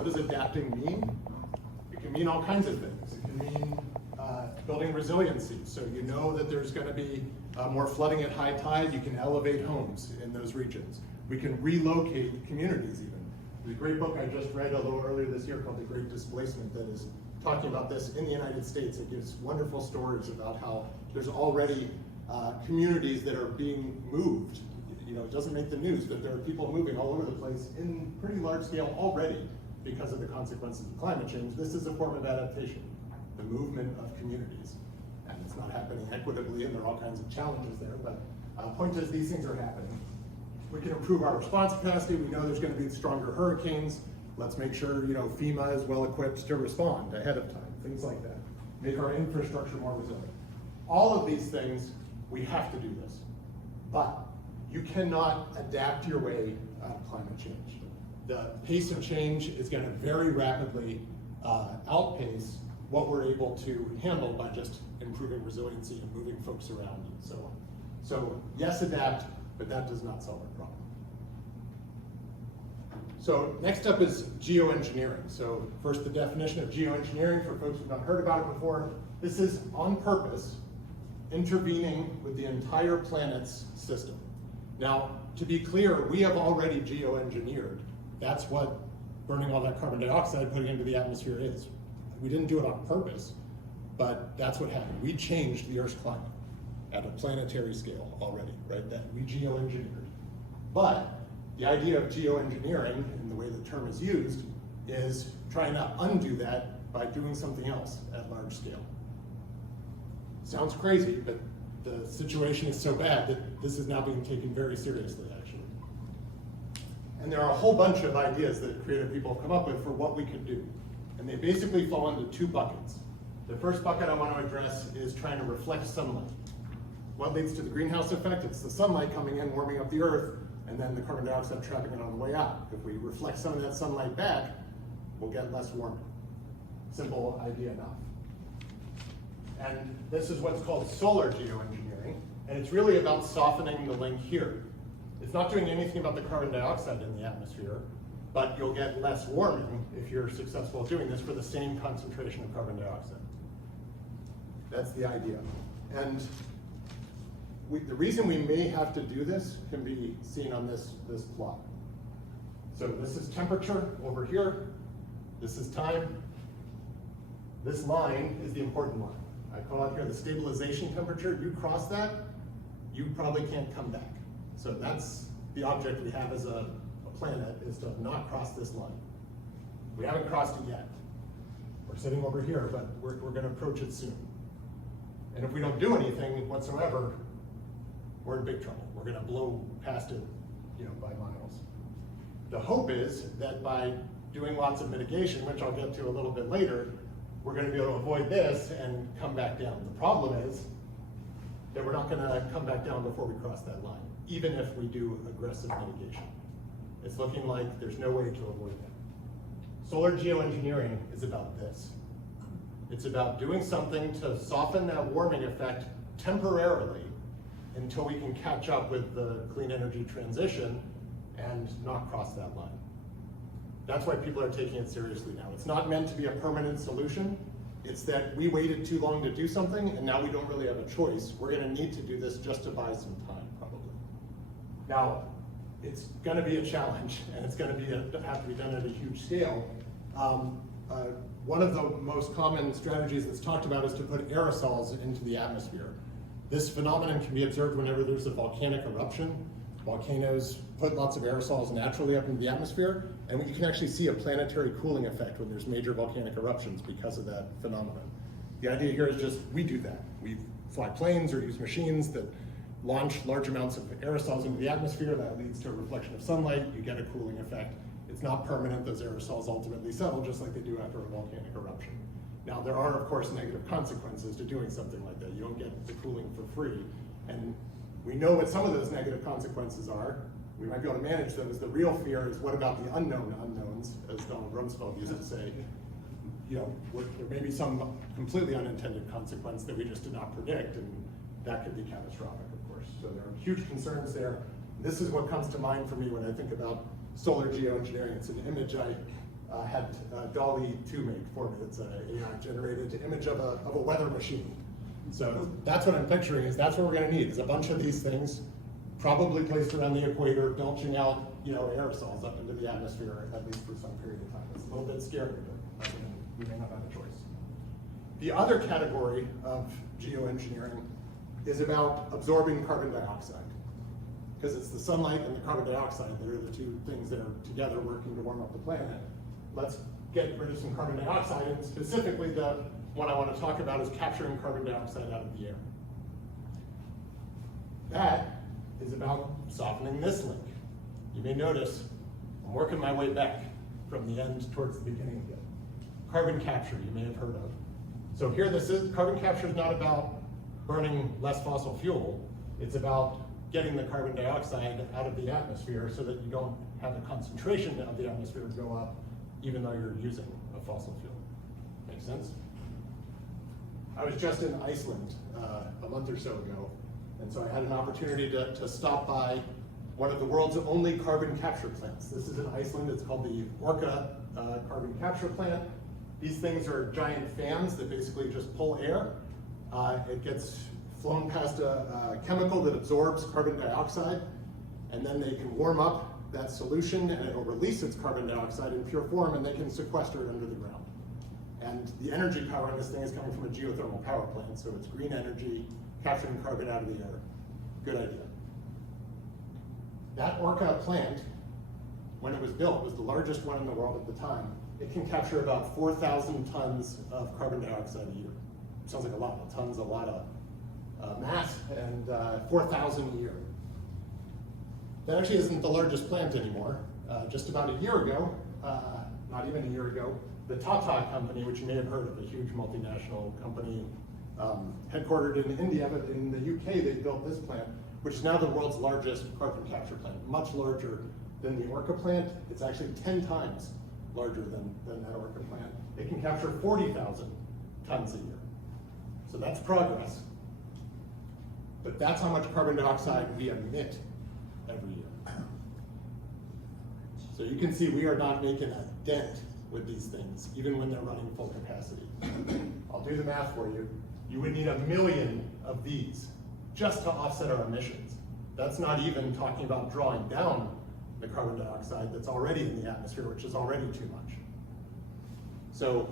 What does adapting mean? It can mean all kinds of things. It can mean building resiliency. So you know that there's going to be more flooding at high tide. You can elevate homes in those regions. We can relocate communities even. The great book I just read a little earlier this year called The Great Displacement that is talking about this in the United States. It gives wonderful stories about how there's already communities that are being moved. You know, it doesn't make the news, but there are people moving all over the place in pretty large scale already because of the consequences of climate change. This is a form of adaptation, the movement of communities. And it's not happening equitably, and there are all kinds of challenges there, but point is these things are happening. We can improve our response capacity. We know there's going to be stronger hurricanes. Let's make sure, you know, FEMA is well equipped to respond ahead of time, things like that. Make our infrastructure more resilient. All of these things, we have to do this. But you cannot adapt your way out of climate change. The pace of change is going to very rapidly outpace what we're able to handle by just improving resiliency and moving folks around and so on. So yes, adapt, but that does not solve our problem. So next up is geoengineering. So first, the definition of geoengineering for folks who've not heard about it before. This is on purpose intervening with the entire planet's system. Now, to be clear, we have already geoengineered. That's what burning all that carbon dioxide, putting it into the atmosphere is. We didn't do it on purpose, but that's what happened. We changed the Earth's climate at a planetary scale already, right? That we geoengineered. But the idea of geoengineering, and the way the term is used, is trying to undo that by doing something else at large scale. Sounds crazy, but the situation is so bad that this is now being taken very seriously, actually. And there are a whole bunch of ideas that creative people have come up with for what we could do. And they basically fall into two buckets. The first bucket I want to address is trying to reflect sunlight. What leads to the greenhouse effect? It's the sunlight coming in, warming up the Earth, and then the carbon dioxide trapping it on the way out. If we reflect some of that sunlight back, we'll get less warming. Simple idea enough. And this is what's called solar geoengineering, and it's really about softening the link here. It's not doing anything about the carbon dioxide in the atmosphere, but you'll get less warming if you're successful at doing this for the same concentration of carbon dioxide. That's the idea. And the reason we may have to do this can be seen on this plot. So this is temperature over here. This is time. This line is the important line. I call it here the stabilization temperature. You cross that, you probably can't come back. So that's the object we have as a planet, is to not cross this line. We haven't crossed it yet. We're sitting over here, but we're going to approach it soon. And if we don't do anything whatsoever, we're in big trouble. We're going to blow past it, you know, by miles. The hope is that by doing lots of mitigation, which I'll get to a little bit later, we're going to be able to avoid this and come back down. The problem is that we're not going to come back down before we cross that line, even if we do aggressive mitigation. It's looking like there's no way to avoid that. Solar geoengineering is about this. It's about doing something to soften that warming effect temporarily until we can catch up with the clean energy transition and not cross that line. That's why people are taking it seriously now. It's not meant to be a permanent solution. It's that we waited too long to do something, and now we don't really have a choice. We're going to need to do this just to buy some time, probably. Now, it's going to be a challenge, and it's going to have to be done at a huge scale. One of the most common strategies that's talked about is to put aerosols into the atmosphere. This phenomenon can be observed whenever there's a volcanic eruption. Volcanoes put lots of aerosols naturally up into the atmosphere, and you can actually see a planetary cooling effect when there's major volcanic eruptions because of that phenomenon. The idea here is just, we do that. We fly planes or use machines that launch large amounts of aerosols into the atmosphere. That leads to a reflection of sunlight. You get a cooling effect. It's not permanent. Those aerosols ultimately settle just like they do after a volcanic eruption. Now, there are, of course, negative consequences to doing something like that. You don't get the cooling for free. And we know what some of those negative consequences are. We might be able to manage those. The real fear is, what about the unknown unknowns, as Donald Rumsfeld used to say. You know, there may be some completely unintended consequence that we just did not predict, and that could be catastrophic, of course. So there are huge concerns there. This is what comes to mind for me when I think about solar geoengineering. It's an image I had DALL-E 2 made for me. It's an AI-generated image of a weather machine. So that's what I'm picturing, is that's what we're gonna need, is a bunch of these things, probably placed around the equator, belching out aerosols up into the atmosphere, at least for some period of time. It's a little bit scary, but we may not have a choice. The other category of geoengineering is about absorbing carbon dioxide, because it's the sunlight and the carbon dioxide that are the two things that are together working to warm up the planet. Let's get rid of some carbon dioxide, and specifically the one I want to talk about is capturing carbon dioxide out of the air. That is about softening this link. You may notice I'm working my way back from the end towards the beginning again. Carbon capture, you may have heard of. So here carbon capture is not about burning less fossil fuel. It's about getting the carbon dioxide out of the atmosphere so that you don't have the concentration of the atmosphere go up even though you're using a fossil fuel. Make sense? I was just in Iceland a month or so ago, and so I had an opportunity to stop by one of the world's only carbon capture plants. This is in Iceland. It's called the Orca carbon capture plant. These things are giant fans that basically just pull air. It gets flown past a chemical that absorbs carbon dioxide, and then they can warm up that solution and it'll release its carbon dioxide in pure form, and they can sequester it under the ground. And the energy power in this thing is coming from a geothermal power plant, so it's green energy, capturing carbon out of the air. Good idea. That Orca plant, when it was built, was the largest one in the world at the time. It can capture about 4,000 tons of carbon dioxide a year. Sounds like a lot of tons, a lot of mass, and 4,000 a year. That actually isn't the largest plant anymore. Just about a year ago, not even a year ago, the Tata company, which you may have heard of, a huge multinational company headquartered in India, but in the UK they built this plant, which is now the world's largest carbon capture plant, much larger than the Orca plant. It's actually 10 times larger than that Orca plant. It can capture 40,000 tons a year. So that's progress. But that's how much carbon dioxide we emit every year. So you can see we are not making a dent with these things, even when they're running full capacity. I'll do the math for you. You would need 1 million of these just to offset our emissions. That's not even talking about drawing down the carbon dioxide that's already in the atmosphere, which is already too much. So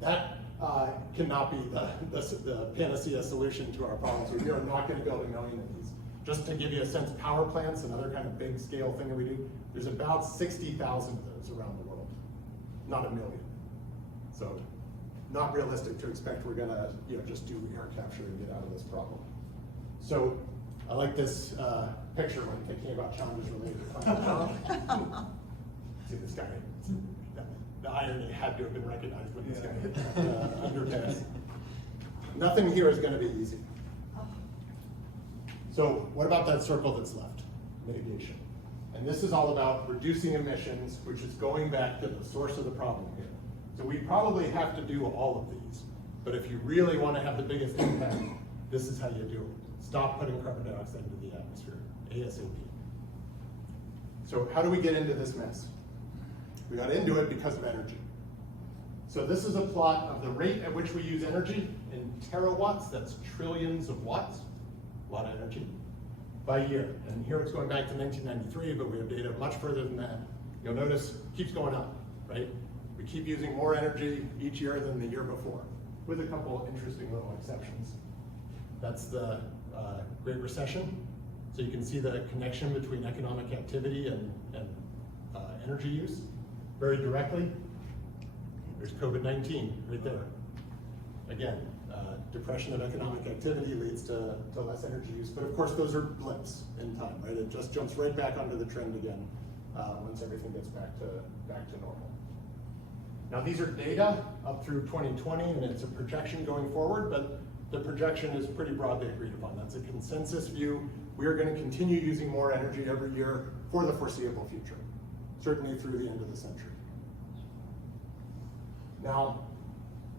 that cannot be the panacea solution to our problems. We are not going to build 1 million of these. Just to give you a sense, power plants, another kind of big scale thing that we do, there's about 60,000 of those around the world, not 1 million. So not realistic to expect we're gonna just do air capture and get out of this problem. So I like this picture when thinking about challenges related to climate change. See this guy, the irony had to have been recognized when this guy hit underpass. Nothing here is gonna be easy. So what about that circle that's left? Mitigation. And this is all about reducing emissions, which is going back to the source of the problem here. So we probably have to do all of these, but if you really want to have the biggest impact, this is how you do it. Stop putting carbon dioxide into the atmosphere, ASAP. So how do we get into this mess? We got into it because of energy. So this is a plot of the rate at which we use energy in terawatts, that's trillions of watts, a lot of energy, by year. And here it's going back to 1993, but we have data much further than that. You'll notice it keeps going up, right? We keep using more energy each year than the year before, with a couple interesting little exceptions. That's the Great Recession. So you can see the connection between economic activity and energy use very directly. There's COVID-19 right there. Again, depression of economic activity leads to less energy use, but of course those are blips in time, right? It just jumps right back onto the trend again once everything gets back to normal. Now these are data up through 2020, and it's a projection going forward, but the projection is pretty broadly agreed upon. That's a consensus view. We are going to continue using more energy every year for the foreseeable future, certainly through the end of the century. Now,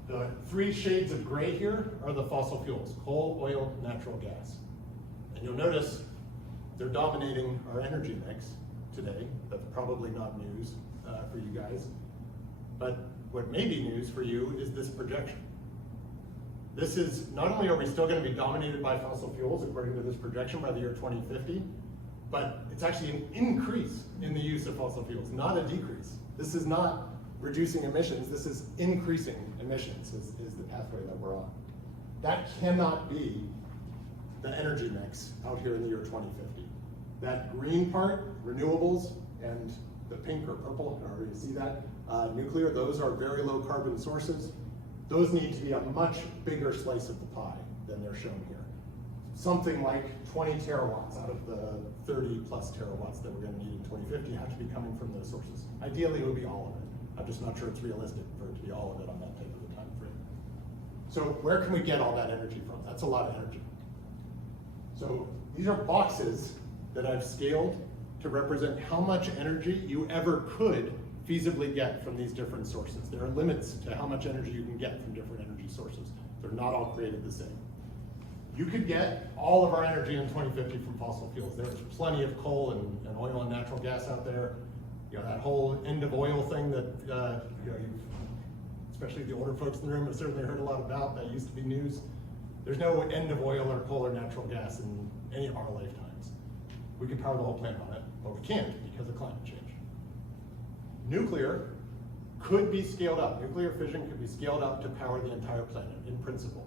the 3 shades of gray here are the fossil fuels: coal, oil, natural gas. And you'll notice they're dominating our energy mix, today. That's probably not news for you guys. But what may be news for you is this projection. This is, not only are we still going to be dominated by fossil fuels according to this projection by the year 2050, but it's actually an increase in the use of fossil fuels, not a decrease. This is not reducing emissions, this is increasing emissions is the pathway that we're on. That cannot be the energy mix out here in the year 2050. That green part, renewables, and the pink or purple, however you see that, nuclear, those are very low carbon sources. Those need to be a much bigger slice of the pie than they're shown here. Something like 20 terawatts out of the 30 plus terawatts that we're going to need in 2050 have to be coming from those sources. Ideally, it would be all of it. I'm just not sure it's realistic for it to be all of it on that type of a time frame. So where can we get all that energy from? That's a lot of energy. So these are boxes that I've scaled to represent how much energy you ever could feasibly get from these different sources. There are limits to how much energy you can get from different energy sources. They're not all created the same. You could get all of our energy in 2050 from fossil fuels. There's plenty of coal and oil and natural gas out there. You know, that whole end of oil thing that, you know, especially the older folks in the room have certainly heard a lot about. That used to be news. There's no end of oil or coal or natural gas in any of our lifetimes. We could power the whole planet on it, but we can't because of climate change. Nuclear could be scaled up. Nuclear fission could be scaled up to power the entire planet in principle.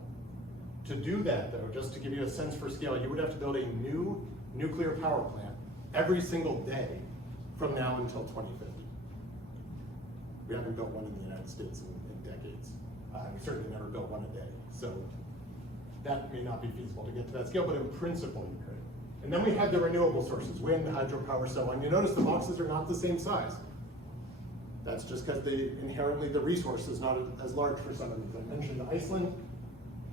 To do that though, just to give you a sense for scale, you would have to build a new nuclear power plant every single day from now until 2050. We haven't built one in the United States in decades. We certainly never built one a day. So that may not be feasible to get to that scale, but in principle you could. And then we have the renewable sources, wind, hydropower, so on. You notice the boxes are not the same size. That's just because inherently the resource is not as large for some of these. I mentioned Iceland.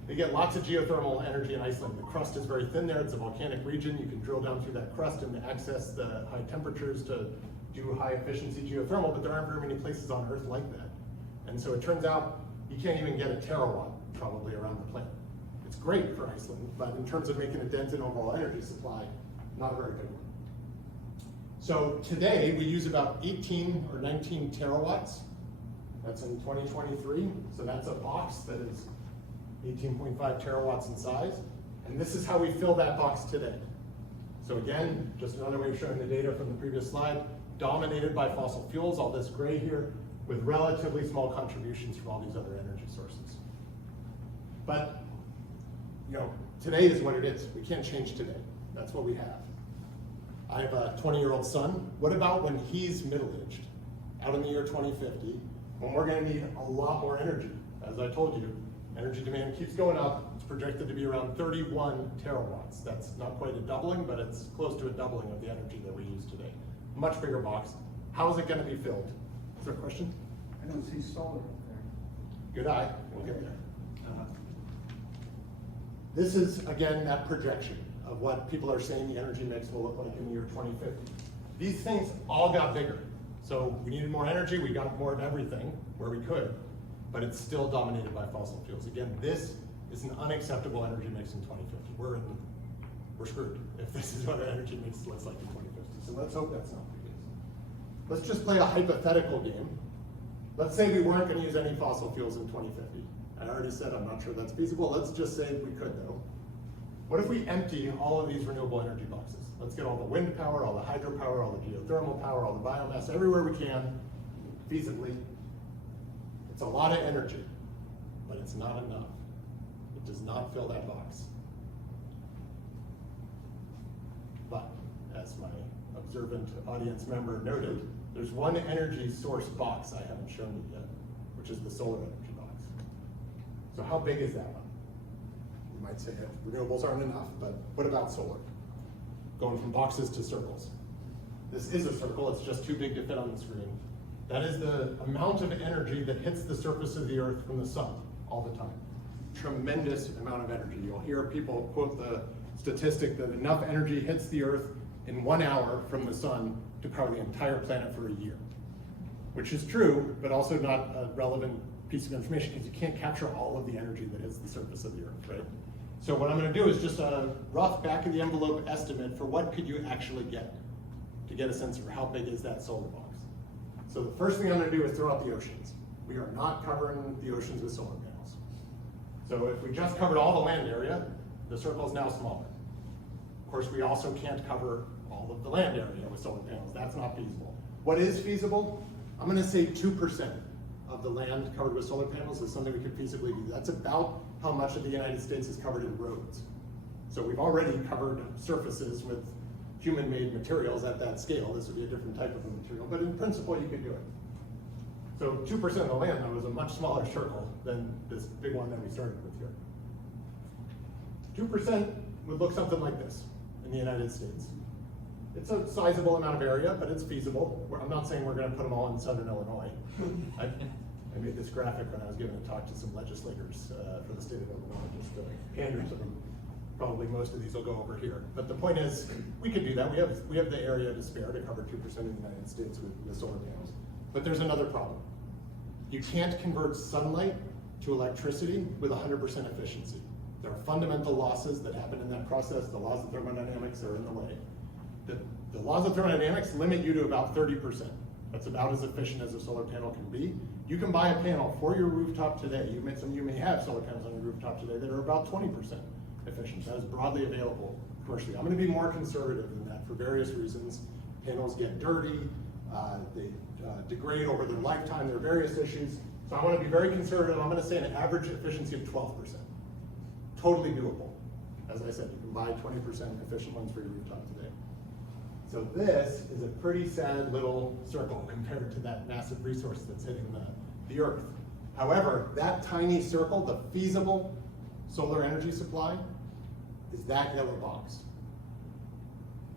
They get lots of geothermal energy in Iceland. The crust is very thin there. It's a volcanic region. You can drill down through that crust and access the high temperatures to do high efficiency geothermal, but there aren't very many places on Earth like that. And so it turns out you can't even get a terawatt probably around the planet. It's great for Iceland, but in terms of making a dent in overall energy supply, not a very big one. So today we use about 18 or 19 terawatts. That's in 2023. So that's a box that is 18.5 terawatts in size. And this is how we fill that box today. So again, just another way of showing the data from the previous slide, dominated by fossil fuels, all this gray here, with relatively small contributions from all these other energy sources. But, you know, today is what it is. We can't change today. That's what we have. I have a 20-year-old son. What about when he's middle-aged, out in the year 2050, when we're going to need a lot more energy? As I told you, energy demand keeps going up. It's projected to be around 31 terawatts. That's not quite a doubling, but it's close to a doubling of the energy that we use today. Much bigger box. How is it going to be filled? Is there a question? I don't see solar up there. Good eye. We'll get there. This is, again, that projection of what people are saying the energy mix will look like in the year 2050. These things all got bigger. So we needed more energy, we got more of everything where we could, but it's still dominated by fossil fuels. Again, this is an unacceptable energy mix in 2050. We're screwed if this is what our energy mix looks like in 2050. So let's hope that's not the case. Let's just play a hypothetical game. Let's say we weren't going to use any fossil fuels in 2050. I already said I'm not sure that's feasible. Let's just say we could though. What if we empty all of these renewable energy boxes? Let's get all the wind power, all the hydropower, all the geothermal power, all the biomass, everywhere we can, feasibly. It's a lot of energy, but it's not enough. It does not fill that box. But, as my observant audience member noted, there's one energy source box I haven't shown you yet, which is the solar energy box. So how big is that one? You might say renewables aren't enough, but what about solar? Going from boxes to circles. This is a circle, it's just too big to fit on the screen. That is the amount of energy that hits the surface of the Earth from the sun all the time. Tremendous amount of energy. You'll hear people quote the statistic that enough energy hits the Earth in 1 hour from the sun to power the entire planet for a year. Which is true, but also not a relevant piece of information because you can't capture all of the energy that hits the surface of the Earth, right? So what I'm going to do is just a rough back of the envelope estimate for what could you actually get to get a sense for how big is that solar box. So the first thing I'm gonna do is throw out the oceans. We are not covering the oceans with solar panels. So if we just covered all the land area, the circle is now smaller. Of course, we also can't cover all of the land area with solar panels. That's not feasible. What is feasible? I'm gonna say 2% of the land covered with solar panels is something we could feasibly do. That's about how much of the United States is covered in roads. So we've already covered surfaces with human-made materials at that scale. This would be a different type of a material, but in principle, you could do it. So 2% of the land, though, is a much smaller circle than this big one that we started with here. 2% would look something like this in the United States. It's a sizable amount of area, but it's feasible. I'm not saying we're gonna put them all in Southern Illinois. I made this graphic when I was giving a talk to some legislators for the state of Illinois, just pandering to them. Probably most of these will go over here. But the point is, we could do that. We have the area to spare to cover 2% of the United States with solar panels. But there's another problem. You can't convert sunlight to electricity with 100% efficiency. There are fundamental losses that happen in that process. The laws of thermodynamics are in the way. The laws of thermodynamics limit you to about 30%. That's about as efficient as a solar panel can be. You can buy a panel for your rooftop today. Some of you may have solar panels on your rooftop today that are about 20% efficient. That is broadly available commercially. I'm gonna be more conservative than that for various reasons. Panels get dirty, they degrade over their lifetime, there are various issues. So I wanna be very conservative. I'm gonna say an average efficiency of 12%. Totally doable. As I said, you can buy 20% efficient ones for your rooftop today. So this is a pretty sad little circle compared to that massive resource that's hitting the earth. However, that tiny circle, the feasible solar energy supply, is that yellow box.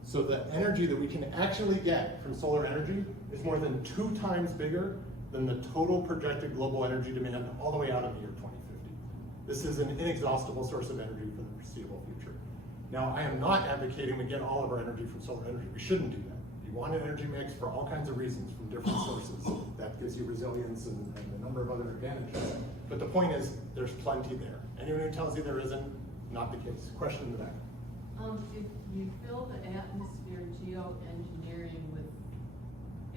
So the energy that we can actually get from solar energy is more than 2 times bigger than the total projected global energy demand all the way out of the year 2050. This is an inexhaustible source of energy for the foreseeable future. Now, I am not advocating we get all of our energy from solar energy. We shouldn't do that. You want an energy mix for all kinds of reasons from different sources. That gives you resilience and a number of other advantages. But the point is, there's plenty there. Anyone who tells you there isn't, not the case. Question in the back. If you fill the atmosphere geoengineering with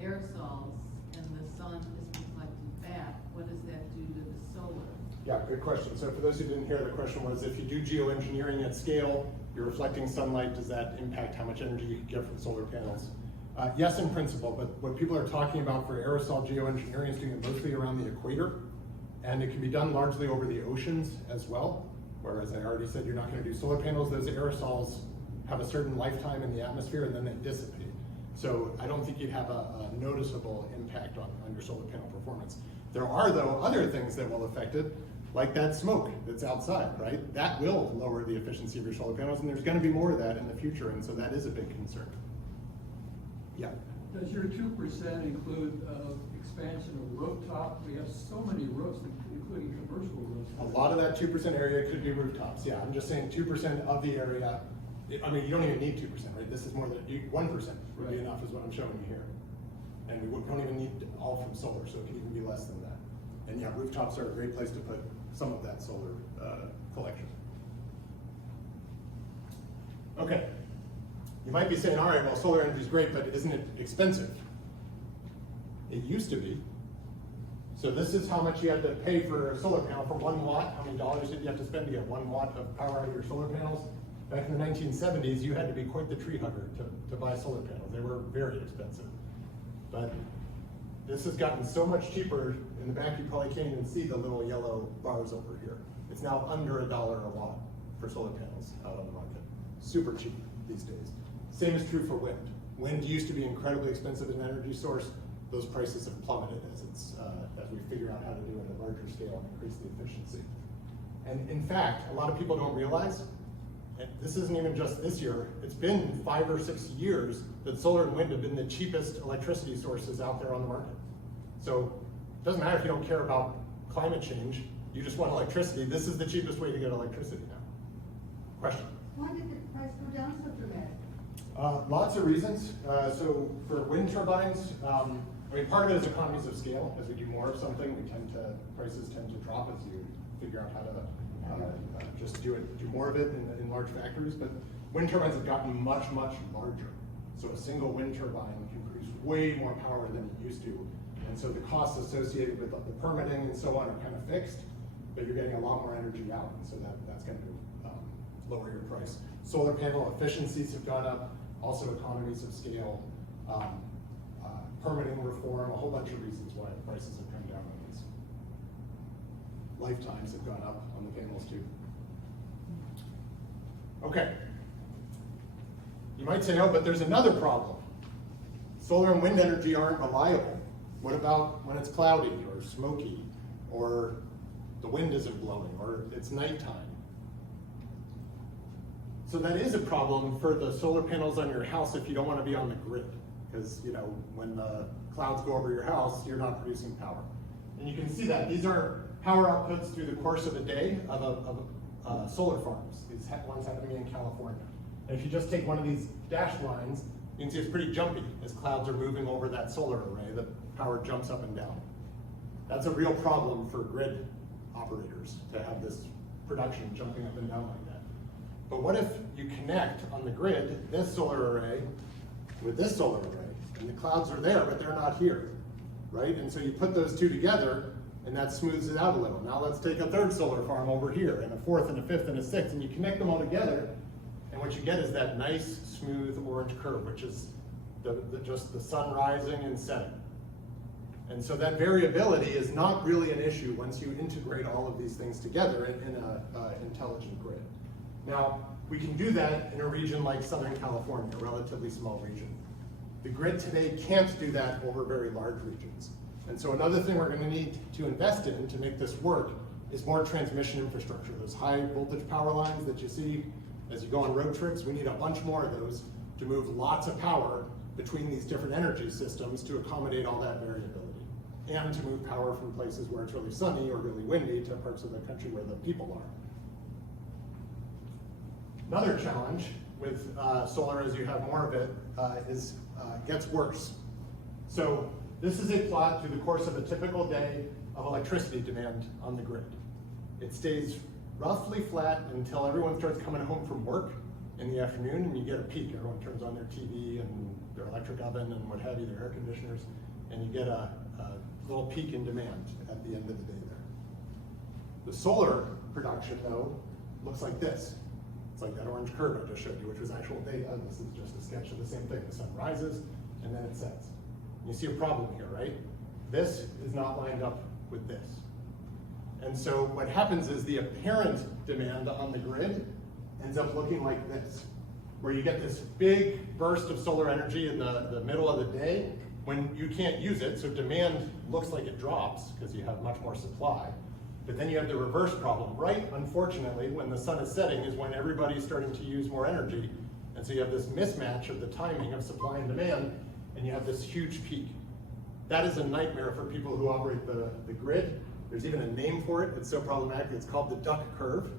aerosols and the sun is reflecting back, what does that do to the solar? Yeah, good question. So for those who didn't hear, the question was, if you do geoengineering at scale, you're reflecting sunlight, does that impact how much energy you can get from solar panels? Yes, in principle, but what people are talking about for aerosol geoengineering is doing it mostly around the equator, and it can be done largely over the oceans as well. Whereas I already said you're not going to do solar panels, those aerosols have a certain lifetime in the atmosphere and then they dissipate. So I don't think you'd have a noticeable impact on your solar panel performance. There are, though, other things that will affect it, like that smoke that's outside, right? That will lower the efficiency of your solar panels, and there's going to be more of that in the future, and so that is a big concern. Yeah. Does your 2% include expansion of rooftop? We have so many roofs, including commercial roofs. A lot of that 2% area could be rooftops. Yeah, I'm just saying 2% of the area. I mean, you don't even need 2%, right? This is more than 1% would be enough, is what I'm showing you here. And we don't even need all from solar, so it can even be less than that. And yeah, rooftops are a great place to put some of that solar collection. Okay. You might be saying, all right, well, solar energy is great, but isn't it expensive? It used to be. So this is how much you had to pay for a solar panel for 1 watt. How many dollars did you have to spend to get 1 watt of power out of your solar panels? Back in the 1970s, you had to be quite the tree hugger to buy solar panels. They were very expensive. But this has gotten so much cheaper. In the back, you probably can't even see the little yellow bars over here. It's now under $1 a watt for solar panels out on the market. Super cheap these days. Same is true for wind. Wind used to be incredibly expensive as an energy source. Those prices have plummeted as we figure out how to do it at a larger scale and increase the efficiency. And in fact, a lot of people don't realize, and this isn't even just this year, it's been 5 or 6 years that solar and wind have been the cheapest electricity sources out there on the market. So it doesn't matter if you don't care about climate change, you just want electricity. This is the cheapest way to get electricity now. Question? Why did the price go down so dramatically? Lots of reasons. So for wind turbines, I mean, part of it is economies of scale. As we do more of something, prices tend to drop as you figure out how to just do more of it in large factories. But wind turbines have gotten much, much larger. So a single wind turbine can produce way more power than it used to. And so the costs associated with the permitting and so on are kind of fixed, but you're getting a lot more energy out, and so that's going to lower your price. Solar panel efficiencies have gone up, also economies of scale, permitting reform, a whole bunch of reasons why the prices have come down on these. Lifetimes have gone up on the panels too. Okay. You might say, oh, but there's another problem. Solar and wind energy aren't reliable. What about when it's cloudy or smoky, or the wind isn't blowing, or it's nighttime? So that is a problem for the solar panels on your house if you don't want to be on the grid. Because, you know, when the clouds go over your house, you're not producing power. And you can see that. These are power outputs through the course of a day of solar farms. These ones happen to be in California. And if you just take one of these dashed lines, you can see it's pretty jumpy. As clouds are moving over that solar array, the power jumps up and down. That's a real problem for grid operators, to have this production jumping up and down like that. But what if you connect on the grid this solar array with this solar array, and the clouds are there, but they're not here, right? And so you put those two together, and that smooths it out a little. Now let's take a third solar farm over here, and a fourth, and a fifth, and a sixth, and you connect them all together, and what you get is that nice, smooth orange curve, which is just the sun rising and setting. And so that variability is not really an issue once you integrate all of these things together in an intelligent grid. Now, we can do that in a region like Southern California, a relatively small region. The grid today can't do that over very large regions. And so another thing we're going to need to invest in to make this work is more transmission infrastructure. Those high voltage power lines that you see as you go on road trips, we need a bunch more of those to move lots of power between these different energy systems to accommodate all that variability, and to move power from places where it's really sunny or really windy to parts of the country where the people are. Another challenge with solar, as you have more of it, gets worse. So this is a plot through the course of a typical day of electricity demand on the grid. It stays roughly flat until everyone starts coming home from work in the afternoon, and you get a peak. Everyone turns on their TV and their electric oven and what have you, their air conditioners, and you get a little peak in demand at the end of the day there. The solar production, though, looks like this. It's like that orange curve I just showed you, which was actual data. This is just a sketch of the same thing. The sun rises, and then it sets. You see a problem here, right? This is not lined up with this. And so what happens is the apparent demand on the grid ends up looking like this, where you get this big burst of solar energy in the middle of the day when you can't use it, so demand looks like it drops because you have much more supply. But then you have the reverse problem, right? Unfortunately, when the sun is setting is when everybody's starting to use more energy, and so you have this mismatch of the timing of supply and demand, and you have this huge peak. That is a nightmare for people who operate the grid. There's even a name for it. It's so problematic. It's called the duck curve.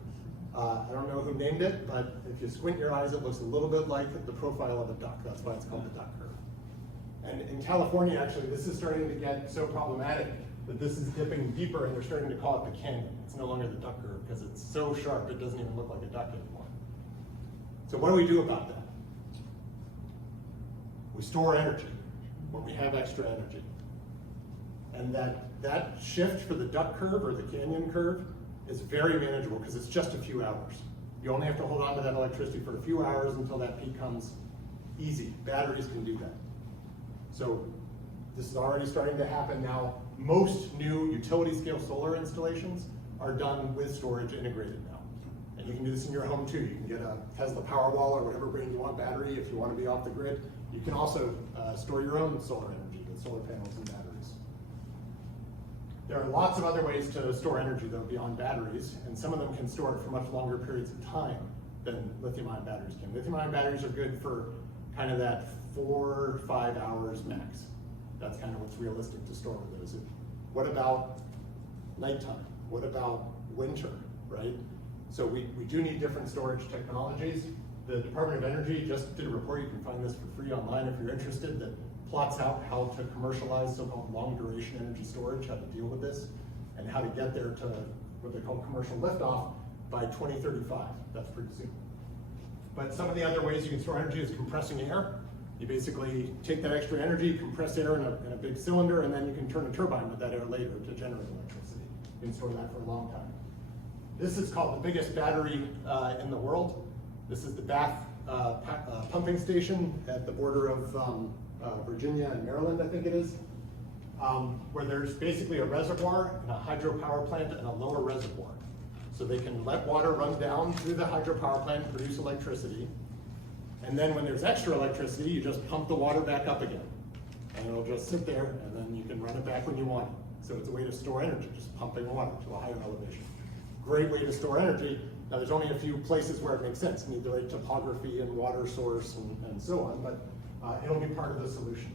I don't know who named it, but if you squint your eyes, it looks a little bit like the profile of a duck. That's why it's called the duck curve. And in California, actually, this is starting to get so problematic that this is dipping deeper, and they're starting to call it the canyon. It's no longer the duck curve because it's so sharp it doesn't even look like a duck anymore. So what do we do about that? We store energy when we have extra energy. And that shift for the duck curve or the canyon curve is very manageable because it's just a few hours. You only have to hold on to that electricity for a few hours until that peak comes. Easy. Batteries can do that. So this is already starting to happen now. Most new utility scale solar installations are done with storage integrated now. And you can do this in your home too. You can get a Tesla Powerwall or whatever brand you want battery if you want to be off the grid. You can also store your own solar energy with solar panels and batteries. There are lots of other ways to store energy though beyond batteries, and some of them can store it for much longer periods of time than lithium-ion batteries can. Lithium-ion batteries are good for kind of that 4 or 5 hours max. That's kind of what's realistic to store with those. What about nighttime? What about winter, right? So we do need different storage technologies. The Department of Energy just did a report, you can find this for free online if you're interested, that plots out how to commercialize so-called long duration energy storage, how to deal with this, and how to get there to what they call commercial liftoff by 2035. That's pretty soon. But some of the other ways you can store energy is compressing air. You basically take that extra energy, compress air in a big cylinder, and then you can turn a turbine with that air later to generate electricity. You can store that for a long time. This is called the biggest battery in the world. This is the Bath pumping station at the border of Virginia and Maryland, I think it is, where there's basically a reservoir and a hydropower plant and a lower reservoir. So they can let water run down through the hydropower plant and produce electricity. And then when there's extra electricity, you just pump the water back up again. And it'll just sit there, and then you can run it back when you want it. So it's a way to store energy, just pumping water to a higher elevation. Great way to store energy. Now there's only a few places where it makes sense. You need the right topography and water source and so on, but it'll be part of the solution.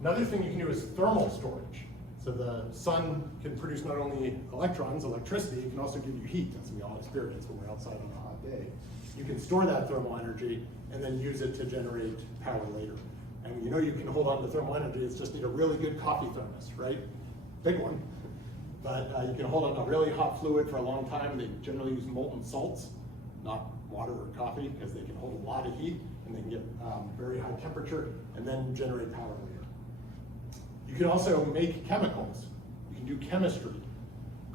Another thing you can do is thermal storage. So the sun can produce not only electrons, electricity, it can also give you heat, as we all experience when we're outside on a hot day. You can store that thermal energy and then use it to generate power later. And you know you can hold on to thermal energy, it's just need a really good coffee thermos, right? Big one. But you can hold on to really hot fluid for a long time. They generally use molten salts, not water or coffee, because they can hold a lot of heat and they can get very high temperature and then generate power later. You can also make chemicals. You can do chemistry.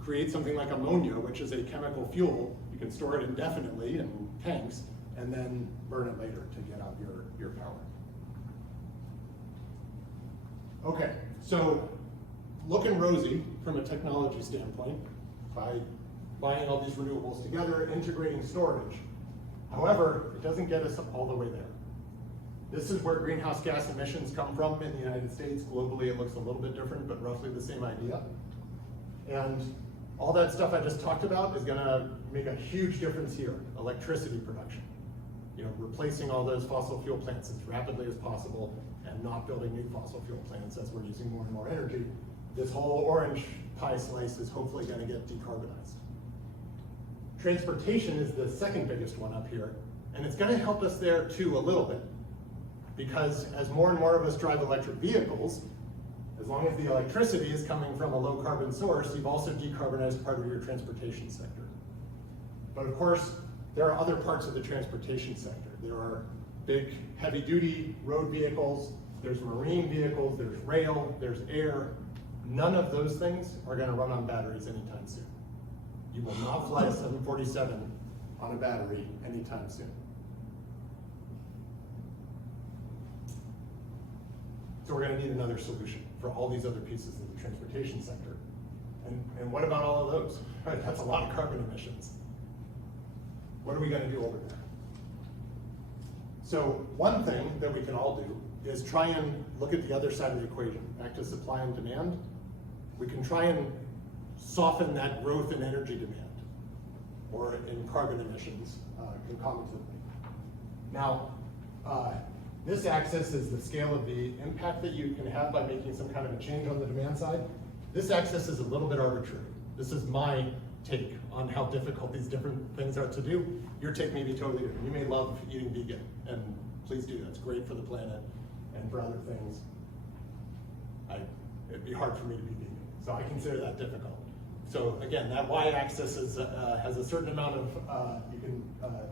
Create something like ammonia, which is a chemical fuel. You can store it indefinitely in tanks and then burn it later to get out your power. Okay, so looking rosy from a technology standpoint by buying all these renewables together, integrating storage. However, it doesn't get us all the way there. This is where greenhouse gas emissions come from in the United States. Globally, it looks a little bit different, but roughly the same idea. And all that stuff I just talked about is gonna make a huge difference here. Electricity production. You know, replacing all those fossil fuel plants as rapidly as possible and not building new fossil fuel plants as we're using more and more energy. This whole orange pie slice is hopefully gonna get decarbonized. Transportation is the second biggest one up here, and it's gonna help us there too a little bit. Because as more and more of us drive electric vehicles, as long as the electricity is coming from a low carbon source, you've also decarbonized part of your transportation sector. But of course, there are other parts of the transportation sector. There are big heavy duty road vehicles, there's marine vehicles, there's rail, there's air. None of those things are gonna run on batteries anytime soon. You will not fly a 747 on a battery anytime soon. So we're gonna need another solution for all these other pieces of the transportation sector. And what about all of those? Right, that's a lot of carbon emissions. What are we gonna do over there? So one thing that we can all do is try and look at the other side of the equation, back to supply and demand. We can try and soften that growth in energy demand or in carbon emissions concomitantly. Now, this axis is the scale of the impact that you can have by making some kind of a change on the demand side. This axis is a little bit arbitrary. This is my take on how difficult these different things are to do. Your take may be totally different. You may love eating vegan, and please do. That's great for the planet and for other things. It'd be hard for me to be vegan, so I consider that difficult. So again, that y-axis is, has a certain amount of, you can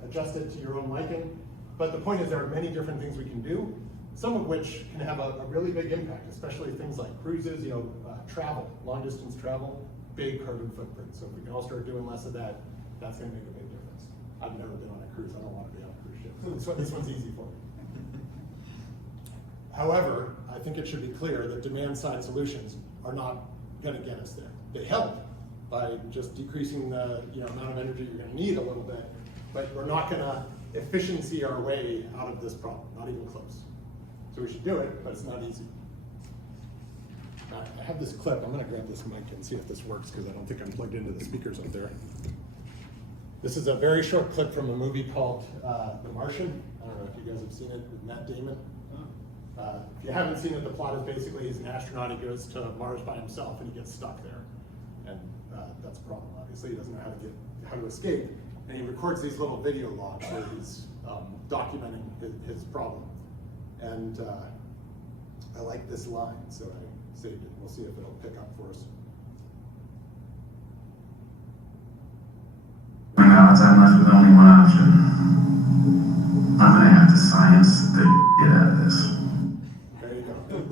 adjust it to your own liking, but the point is there are many different things we can do, some of which can have a really big impact, especially things like cruises, you know, travel, long distance travel, big carbon footprint. So if we can all start doing less of that, that's gonna make a big difference. I've never been on a cruise, I don't wanna be on a cruise ship. So this one's easy for me. However, I think it should be clear that demand side solutions are not gonna get us there. They help by just decreasing the amount of energy you're gonna need a little bit, but we're not gonna efficiency our way out of this problem, not even close. So we should do it, but it's not easy. I have this clip, I'm gonna grab this mic and see if this works because I don't think I'm plugged into the speakers up there. This is a very short clip from a movie called The Martian. I don't know if you guys have seen it with Matt Damon. If you haven't seen it, the plot is basically he's an astronaut, he goes to Mars by himself and he gets stuck there. And that's a problem, obviously. He doesn't know how to escape. And he records these little video logs where he's documenting his problem. And I like this line, so I saved it. We'll see if it'll pick up for us. Now it's I'm left with only one option. I'm gonna have to science the shit out of this.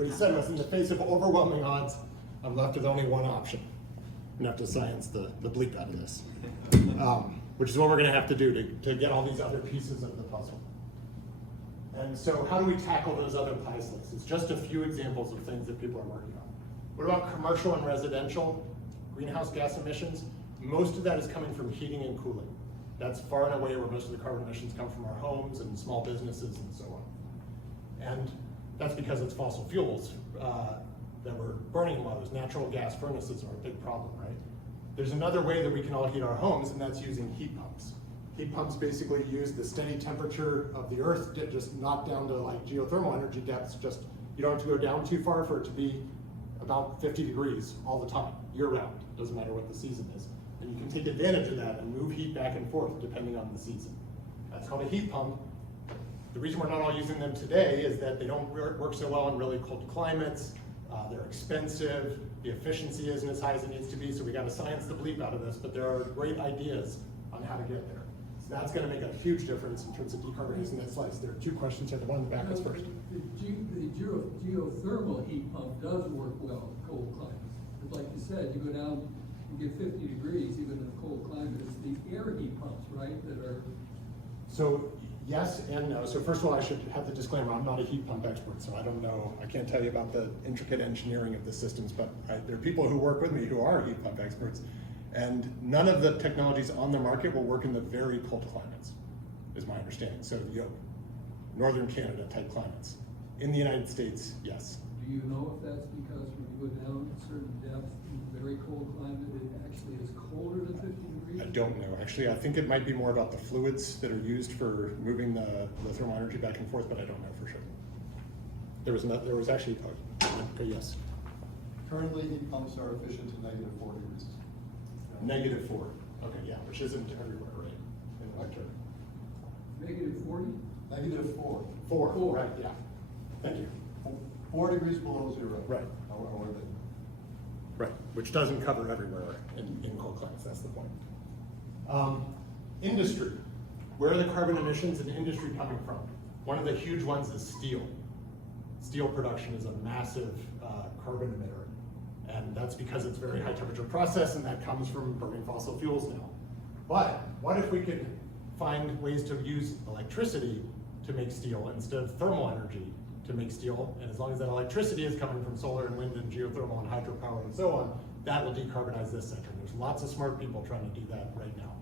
he said was, in the face of overwhelming odds, I'm left with only one option. I'm gonna have to science the bleep out of this. Which is what we're gonna have to do to get all these other pieces of the puzzle. And so how do we tackle those other pie slices? Just a few examples of things that people are working on. What about commercial and residential greenhouse gas emissions? Most of that is coming from heating and cooling. That's far and away where most of the carbon emissions come from our homes and small businesses and so on. And that's because it's fossil fuels that we're burning a lot. Those natural gas furnaces are a big problem, right? There's another way that we can all heat our homes, and that's using heat pumps. Heat pumps basically use the steady temperature of the earth, just not down to like geothermal energy depths, just you don't have to go down too far for it to be about 50 degrees all the time, year round, doesn't matter what the season is. And you can take advantage of that and move heat back and forth depending on the season. That's called a heat pump. The reason we're not all using them today is that they don't work so well in really cold climates. They're expensive, the efficiency isn't as high as it needs to be, so we gotta science the bleep out of this, but there are great ideas on how to get there. So that's gonna make a huge difference in terms of decarbonizing that slice. There are two questions here, the one in the back is first. The geothermal heat pump does work well in cold climates. But like you said, you go down, you get 50 degrees even in a cold climate. It's the air heat pumps, right, that are... So yes and no. So first of all, I should have the disclaimer, I'm not a heat pump expert, so I don't know, I can't tell you about the intricate engineering of the systems, but there are people who work with me who are heat pump experts, and none of the technologies on the market will work in the very cold climates, is my understanding. So, northern Canada type climates. In the United States, yes. Do you know if that's because when you go down a certain depth in a very cold climate, it actually is colder than 50 degrees? I don't know. Actually, I think it might be more about the fluids that are used for moving the thermal energy back and forth, but I don't know for sure. There was actually, okay, yes. Currently, heat pumps are efficient to -4 degrees. -4, okay, yeah, which isn't everywhere, right, in winter. -40? -4. 4, right, yeah, thank you. 4 degrees below zero. Right. However, Right, which doesn't cover everywhere in cold climates, that's the point. Industry, where are the carbon emissions in industry coming from? One of the huge ones is steel. Steel production is a massive carbon emitter, and that's because it's a very high temperature process, and that comes from burning fossil fuels now. But what if we could find ways to use electricity to make steel instead of thermal energy to make steel? And as long as that electricity is coming from solar and wind and geothermal and hydropower and so on, that will decarbonize this sector. There's lots of smart people trying to do that right now,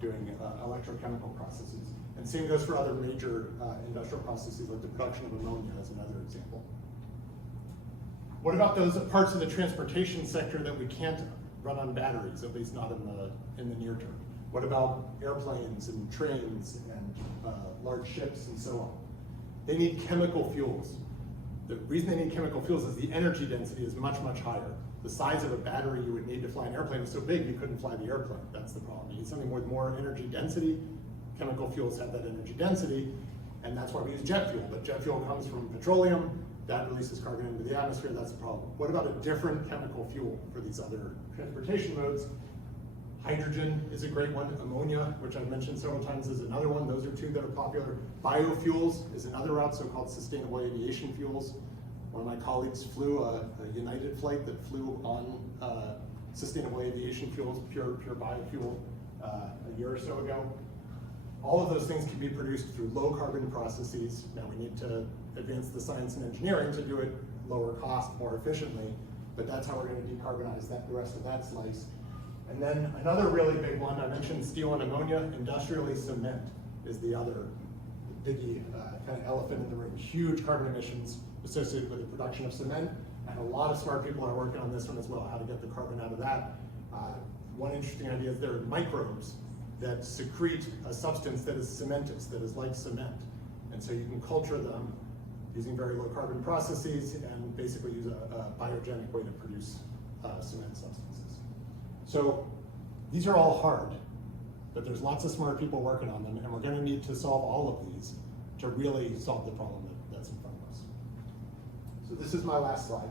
doing electrochemical processes. And same goes for other major industrial processes, like the production of ammonia as another example. What about those parts of the transportation sector that we can't run on batteries, at least not in the near term? What about airplanes and trains and large ships and so on? They need chemical fuels. The reason they need chemical fuels is the energy density is much, much higher. The size of a battery you would need to fly an airplane is so big you couldn't fly the airplane. That's the problem. You need something with more energy density. Chemical fuels have that energy density, and that's why we use jet fuel. But jet fuel comes from petroleum. That releases carbon into the atmosphere. That's the problem. What about a different chemical fuel for these other transportation modes? Hydrogen is a great one. Ammonia, which I've mentioned several times, is another one. Those are two that are popular. Biofuels is another route, so-called sustainable aviation fuels. One of my colleagues flew a United flight that flew on sustainable aviation fuels, pure biofuel, a year or so ago. All of those things can be produced through low carbon processes. Now we need to advance the science and engineering to do it lower cost, more efficiently, but that's how we're going to decarbonize the rest of that slice. And then another really big one, I mentioned steel and ammonia. Industrially, cement is the other biggie, kind of elephant in the room. Huge carbon emissions associated with the production of cement, and a lot of smart people are working on this one as well, how to get the carbon out of that. One interesting idea is there are microbes that secrete a substance that is cementous, that is like cement. And so you can culture them using very low carbon processes and basically use a biogenic way to produce cement substances. So these are all hard, but there's lots of smart people working on them, and we're gonna need to solve all of these to really solve the problem that's in front of us. So this is my last slide.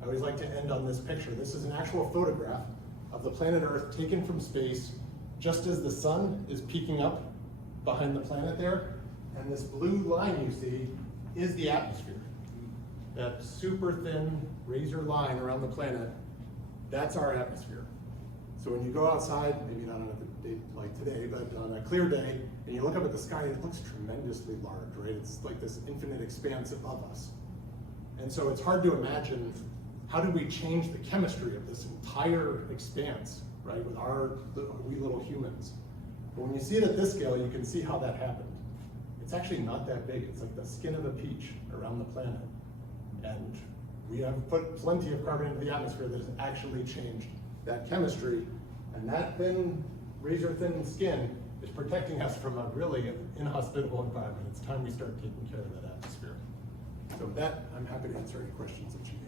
I always like to end on this picture. This is an actual photograph of the planet Earth taken from space just as the sun is peeking up behind the planet there, and this blue line you see is the atmosphere. that super thin razor line around the planet, that's our atmosphere. So when you go outside, maybe not on a day like today, but on a clear day, and you look up at the sky, it looks tremendously large, right? It's like this infinite expanse above us. And so it's hard to imagine, how do we change the chemistry of this entire expanse, right, with our wee little humans? But when you see it at this scale, you can see how that happened. It's actually not that big. It's like the skin of a peach around the planet. And we have put plenty of carbon into the atmosphere that has actually changed that chemistry. And that thin, razor thin skin is protecting us from a really inhospitable environment. It's time we start taking care of that atmosphere. So with that, I'm happy to answer any questions that you have.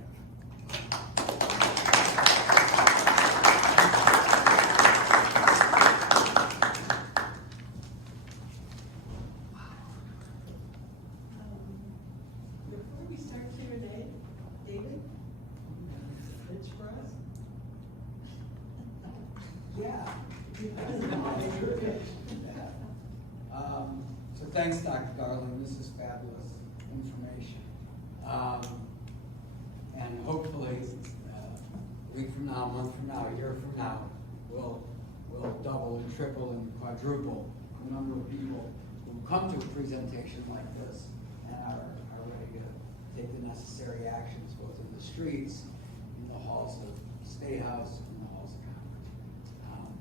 Before we start Q&A, David? Pitch for us? Yeah. Your pitch. So thanks, Dr. Garland. This is fabulous information. And hopefully, a week from now, a month from now, a year from now, we'll double and triple and quadruple the number of people who come to a presentation like this and are ready to take the necessary actions, both in the streets, in the halls of State House, and the halls of Congress.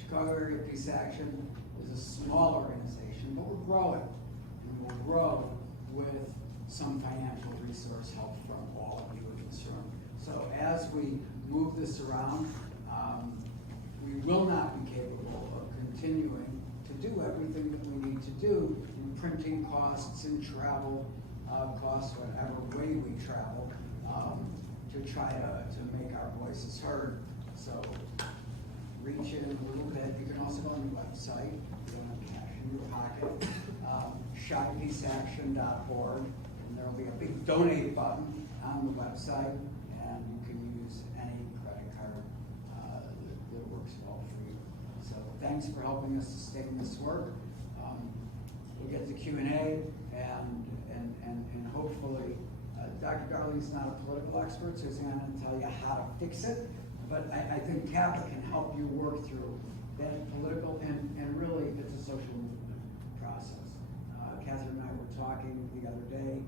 Chicago Area Peace Action is a small organization, but we're growing. And we'll grow with some financial resource help from all of you concerned. So as we move this around, we will not be capable of continuing to do everything that we need to do in printing costs and travel costs, whatever way we travel, to try to make our voices heard. So reach in a little bit. You can also go on the website. You don't have cash in your pocket. ShyPeaceAction.org, and there will be a big donate button on the website, and you can use any credit card that works well for you. So thanks for helping us sustain this work. We'll get to Q&A, and hopefully, Dr. Garling's not a political expert, so he's not going to tell you how to fix it. But I think Kappa can help you work through that political, and really it's a social movement process. Catherine and I were talking the other day.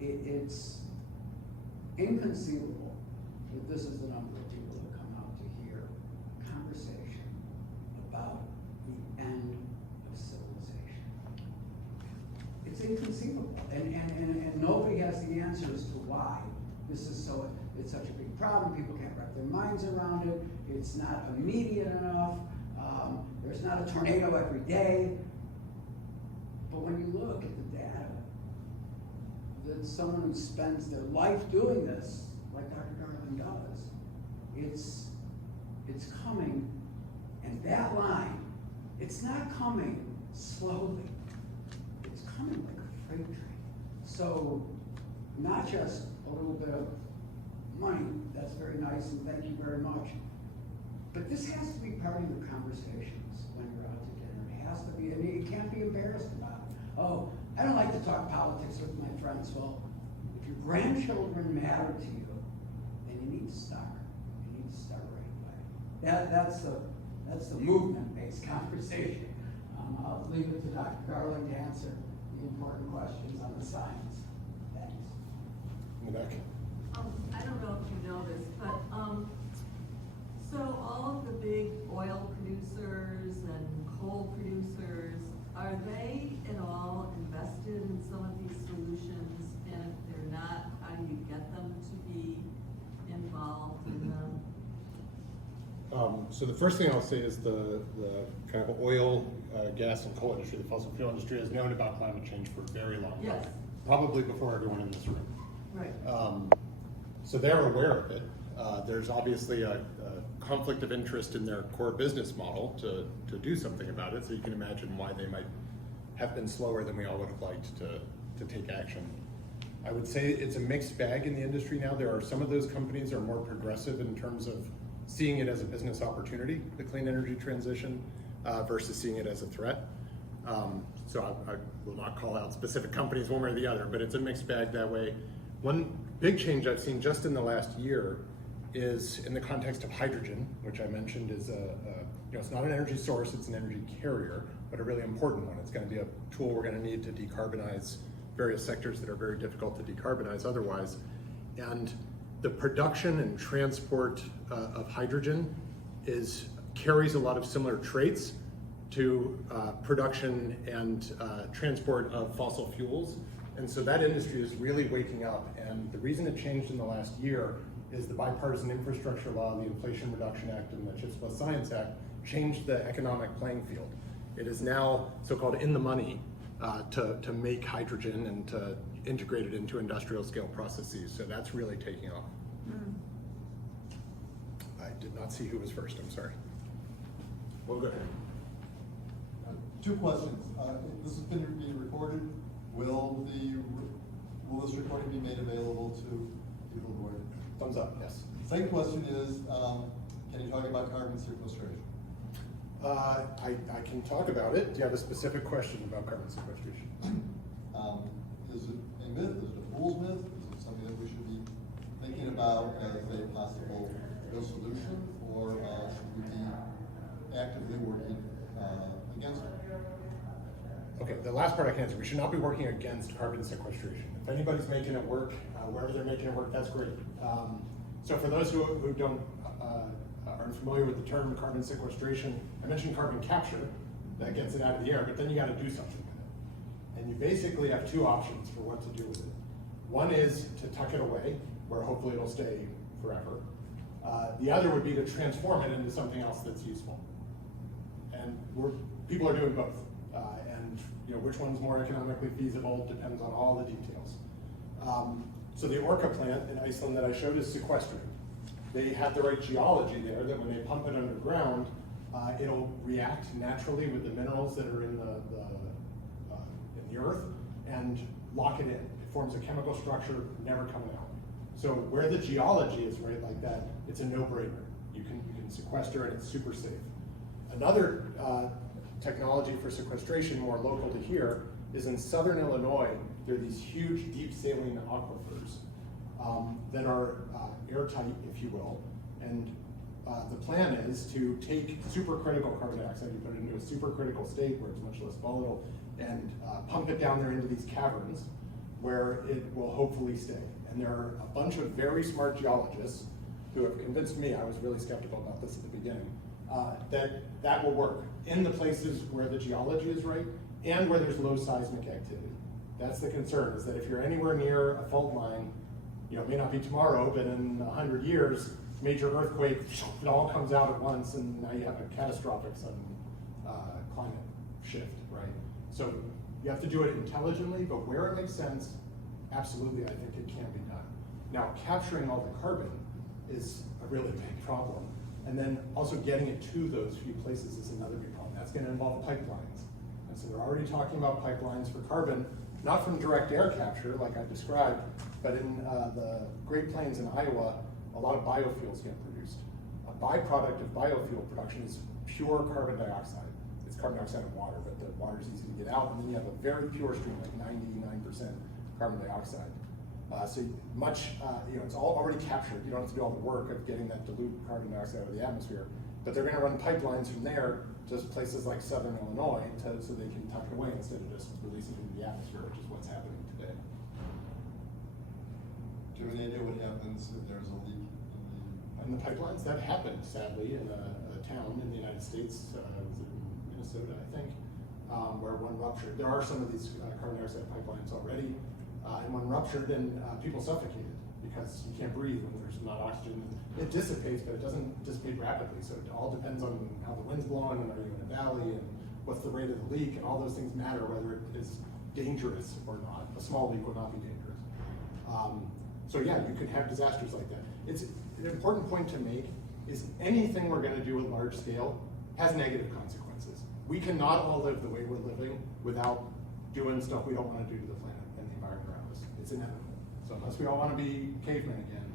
It's inconceivable that this is the number of people that come out to hear a conversation about the end of civilization. It's inconceivable, and nobody has the answers to why this is it's such a big problem. People can't wrap their minds around it. It's not immediate enough. There's not a tornado every day. But when you look at the data, that someone who spends their life doing this, like Dr. Garland does, it's coming, and that line, it's not coming slowly. It's coming like a freight train. So not just a little bit of money, that's very nice, and thank you very much. But this has to be part of your conversations when you're out to dinner. It has to be, and you can't be embarrassed about it. Oh, I don't like to talk politics with my friends. Well, if your grandchildren matter to you, then you need to start. You need to start right away. That's the movement-based conversation. I'll leave it to Dr. Garland to answer the important questions on the science. Thanks. In the back. I don't know if you know this, but, so all of the big oil producers and coal producers, are they at all invested in some of these solutions? And if they're not, how do you get them to be involved in them? So the first thing I'll say is the kind of oil, gas, and coal industry, the fossil fuel industry, has known about climate change for a very long time. Yes. Probably before everyone in this room. Right. So they're aware of it. There's obviously a conflict of interest in their core business model to do something about it, so you can imagine why they might have been slower than we all would have liked to take action. I would say it's a mixed bag in the industry now. There are some of those companies are more progressive in terms of seeing it as a business opportunity, the clean energy transition, versus seeing it as a threat. So I will not call out specific companies one way or the other, but it's a mixed bag that way. One big change I've seen just in the last year is in the context of hydrogen, which I mentioned is it's not an energy source, it's an energy carrier, but a really important one. It's going to be a tool we're going to need to decarbonize various sectors that are very difficult to decarbonize otherwise. And the production and transport of hydrogen carries a lot of similar traits to production and transport of fossil fuels. And so that industry is really waking up. And the reason it changed in the last year is the Bipartisan Infrastructure Law, the Inflation Reduction Act, and the CHIPS Plus Science Act changed the economic playing field. It is now so-called in the money to make hydrogen and to integrate it into industrial scale processes. So that's really taking off. I did not see who was first, I'm sorry. Well, go ahead. Two questions. This has been being recorded. Will this recording be made available to people who are? Thumbs up, yes. Second question is, can you talk about carbon sequestration? I can talk about it. Do you have a specific question about carbon sequestration? Is it a myth? Is it a fool's myth? Is it something that we should be thinking about as a possible solution, or should we be actively working against it? Okay, the last part I can answer. We should not be working against carbon sequestration. If anybody's making it work, wherever they're making it work, that's great. So for those who aren't familiar with the term carbon sequestration, I mentioned carbon capture, that gets it out of the air, but then you got to do something with it. And you basically have two options for what to do with it. One is to tuck it away, where hopefully it'll stay forever. The other would be to transform it into something else that's useful. And people are doing both. And which one's more economically feasible depends on all the details. So the Orca plant in Iceland that I showed is sequestering. They have the right geology there that when they pump it underground, it'll react naturally with the minerals that are in the earth and lock it in. It forms a chemical structure, never coming out. So where the geology is right like that, it's a no-brainer. You can sequester and it's super safe. Another technology for sequestration, more local to here, is in southern Illinois. There are these huge deep saline aquifers that are airtight, if you will. And the plan is to take supercritical carbon dioxide, you put it into a supercritical state where it's much less volatile, and pump it down there into these caverns where it will hopefully stay. And there are a bunch of very smart geologists who have convinced me, I was really skeptical about this at the beginning, that will work in the places where the geology is right and where there's low seismic activity. That's the concern, is that if you're anywhere near a fault line, it may not be tomorrow, but in 100 years, major earthquake, it all comes out at once, and now you have a catastrophic sudden climate shift, right? So you have to do it intelligently, but where it makes sense, absolutely, I think it can be done. Now, capturing all the carbon is a really big problem. And then also getting it to those few places is another big problem. That's going to involve pipelines. And so they're already talking about pipelines for carbon, not from direct air capture like I described, but in the Great Plains in Iowa, a lot of biofuels get produced. A byproduct of biofuel production is pure carbon dioxide. It's carbon dioxide and water, but the water is easy to get out, and then you have a very pure stream, like 99% carbon dioxide. So much, it's all already captured. You don't have to do all the work of getting that dilute carbon dioxide out of the atmosphere. But they're going to run pipelines from there to places like southern Illinois so they can tuck it away instead of just releasing it into the atmosphere, which is what's happening today. Do you have any idea what happens if there's a leak in the pipelines? That happened, sadly, in a town in the United States, was it in Minnesota, I think, where one ruptured. There are some of these carbon dioxide pipelines already. And when ruptured, then people suffocated because you can't breathe when there's not oxygen. It dissipates, but it doesn't dissipate rapidly. So it all depends on how the wind's blowing, and are you in a valley, and what's the rate of the leak, and all those things matter whether it is dangerous or not. A small leak will not be dangerous. So yeah, you could have disasters like that. It's an important point to make is anything we're going to do at large scale has negative consequences. We cannot all live the way we're living without doing stuff we don't want to do to the planet and the environment around us. It's inevitable. So unless we all want to be cavemen again,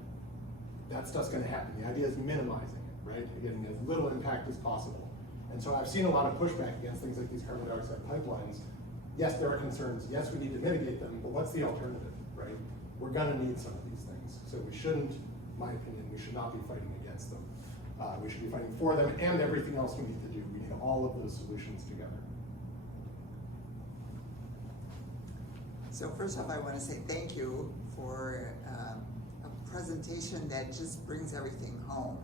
that stuff's going to happen. The idea is minimizing it, right? Getting as little impact as possible. And so I've seen a lot of pushback against things like these carbon dioxide pipelines. Yes, there are concerns. Yes, we need to mitigate them, but what's the alternative, right? we're gonna need some of these things. So we shouldn't, in my opinion, we should not be fighting against them. We should be fighting for them and everything else we need to do. We need all of those solutions together. So first off, I want to say thank you for a presentation that just brings everything home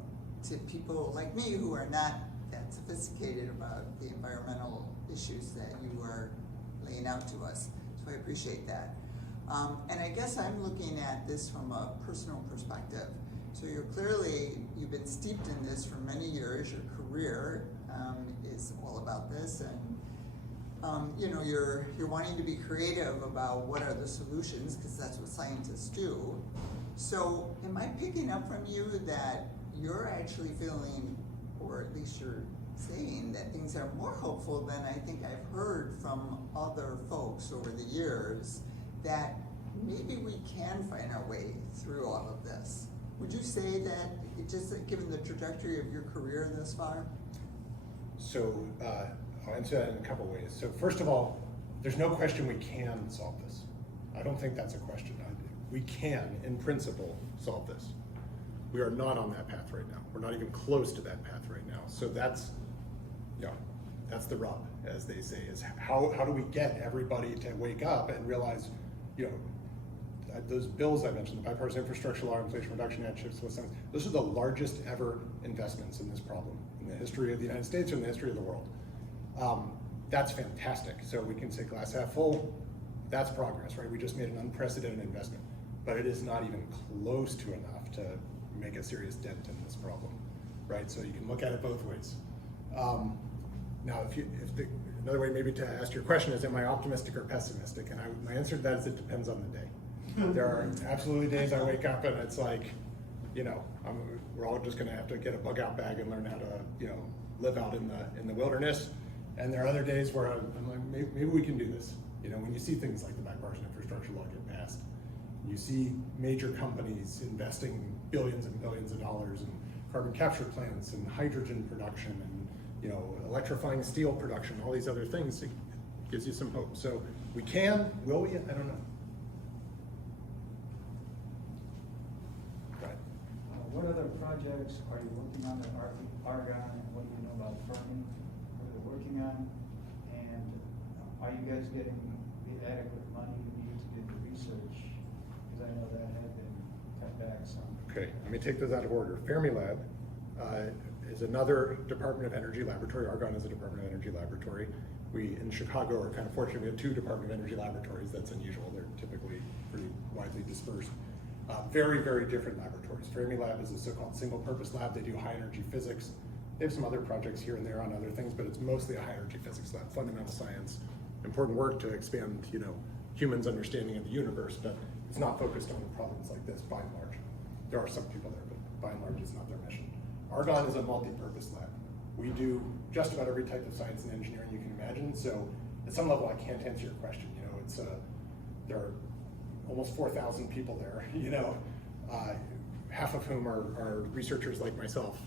to people like me who are not that sophisticated about the environmental issues that you are laying out to us. So I appreciate that. And I guess I'm looking at this from a personal perspective. So you've been steeped in this for many years. Your career is all about this, and you know, you're wanting to be creative about what are the solutions, because that's what scientists do. So am I picking up from you that you're actually feeling, or at least you're saying, that things are more hopeful than I think I've heard from other folks over the years, that maybe we can find our way through all of this? Would you say that, just given the trajectory of your career thus far? So I'll answer that in a couple ways. So first of all, there's no question we can solve this. I don't think that's a question. We can, in principle, solve this. We are not on that path right now. We're not even close to that path right now. So that's the rub, as they say, is how do we get everybody to wake up and realize, those bills I mentioned, the Bipartisan Infrastructure Law, Inflation Reduction Act, CHIPS, those are the largest ever investments in this problem in the history of the United States or in the history of the world. That's fantastic. So we can say glass half full, that's progress, right? We just made an unprecedented investment, but it is not even close to enough to make a serious dent in this problem, right? So you can look at it both ways. Now, another way maybe to ask your question is, am I optimistic or pessimistic? And my answer to that is it depends on the day. There are absolutely days I wake up and it's like, we're all just gonna have to get a bug out bag and learn how to, live out in the wilderness. And there are other days where I'm like, maybe we can do this. When you see things like the Bipartisan Infrastructure Law get passed, you see major companies investing billions and billions of dollars in carbon capture plants and hydrogen production and electrifying steel production, all these other things. It gives you some hope. So we can, will we? I don't know. Go ahead. What other projects are you working on at Argonne, and what do you know about Fermi? What are you working on? And are you guys getting the adequate money you need to do the research? Because I know that had been cut back some. Okay, let me take those out of order. Fermilab is another Department of Energy laboratory. Argonne is a Department of Energy laboratory. We, in Chicago, are kind of fortunate. We have two Department of Energy laboratories. That's unusual. They're typically pretty widely dispersed. Very, very different laboratories. Fermilab is a so-called single-purpose lab. They do high-energy physics. They have some other projects here and there on other things, but it's mostly a high-energy physics lab, fundamental science, important work to expand, humans' understanding of the universe, but it's not focused on problems like this, by and large. There are some people there, but by and large, it's not their mission. Argonne is a multi-purpose lab. We do just about every type of science and engineering you can imagine, so at some level, I can't answer your question. There are almost 4,000 people there, half of whom are researchers like myself,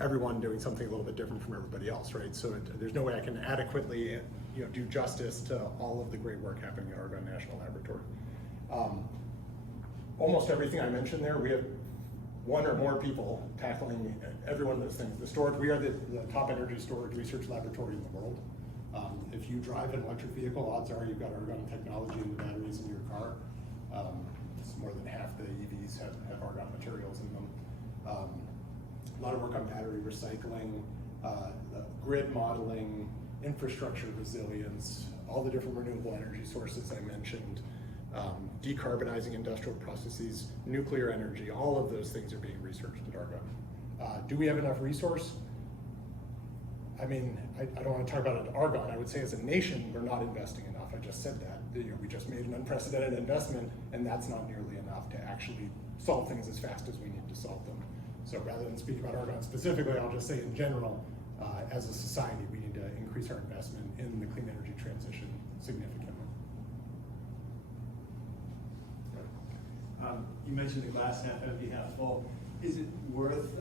everyone doing something a little bit different from everybody else, right? So there's no way I can adequately do justice to all of the great work happening at Argonne National Laboratory. Almost everything I mentioned there, we have one or more people tackling every one of those things. The storage, we are the top energy storage research laboratory in the world. If you drive an electric vehicle, odds are you've got Argonne technology in the batteries in your car. It's more than half the EVs have Argonne materials in them. A lot of work on battery recycling, grid modeling, infrastructure resilience, all the different renewable energy sources I mentioned, decarbonizing industrial processes, nuclear energy, all of those things are being researched at Argonne. Do we have enough resource? I don't want to talk about it at Argonne. I would say as a nation, we're not investing enough. I just said that. We just made an unprecedented investment, and that's not nearly enough to actually solve things as fast as we need to solve them. So rather than speak about Argonne specifically, I'll just say in general, as a society, we need to increase our investment in the clean energy transition significantly. You mentioned the glass half empty, half full. Is it worth,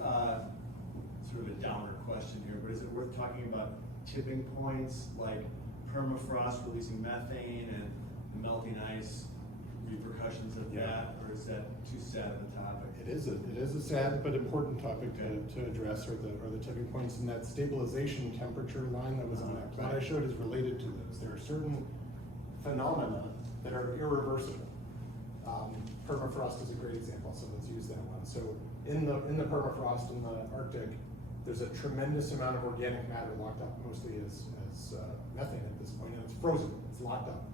sort of a downer question here, but is it worth talking about tipping points like permafrost releasing methane and melting ice repercussions of that, or is that too sad of a topic? It is a sad but important topic to address, or the tipping points, and that stabilization temperature line that was on that plot I showed is related to those. There are certain phenomena that are irreversible. Permafrost is a great example, so let's use that one. So in the permafrost in the Arctic, there's a tremendous amount of organic matter locked up, mostly as methane at this point, and it's frozen, it's locked up.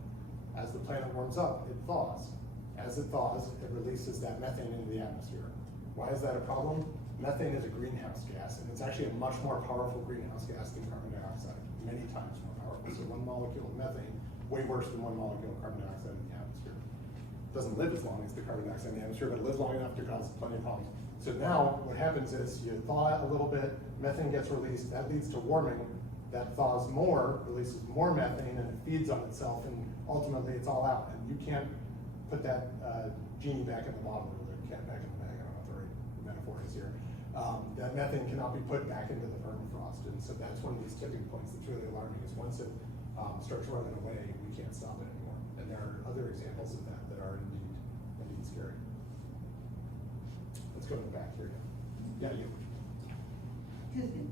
As the planet warms up, it thaws. As it thaws, it releases that methane into the atmosphere. Why is that a problem? Methane is a greenhouse gas, and it's actually a much more powerful greenhouse gas than carbon dioxide, many times more powerful. So one molecule of methane, way worse than one molecule of carbon dioxide in the atmosphere. It doesn't live as long as the carbon dioxide in the atmosphere, but it lives long enough to cause plenty of problems. So now what happens is you thaw it a little bit, methane gets released, that leads to warming, that thaws more, releases more methane, and it feeds on itself, and ultimately it's all out. And you can't put that genie back in the bottle, or the cat back in the bag, I don't know what the right metaphor is here. That methane cannot be put back into the permafrost, and so that's one of these tipping points that's really alarming, is once it starts running away, we can't stop it anymore. And there are other examples of that are indeed scary. Let's go to the back here. Yeah, you. Excuse me,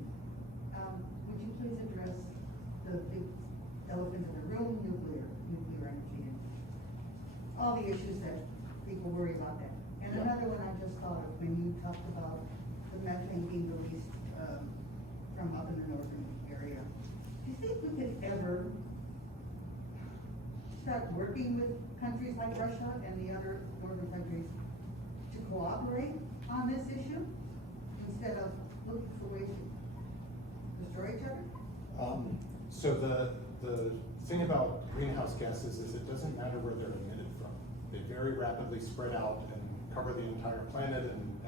would you please address the big elephant in the room, nuclear energy, and all the issues that people worry about that? And another one I just thought of when you talked about the methane being released from up in the northern area. Do you think we could ever start working with countries like Russia and the other northern countries to cooperate on this issue instead of looking for ways to destroy each other? So the thing about greenhouse gases is it doesn't matter where they're emitted from. They very rapidly spread out and cover the entire planet and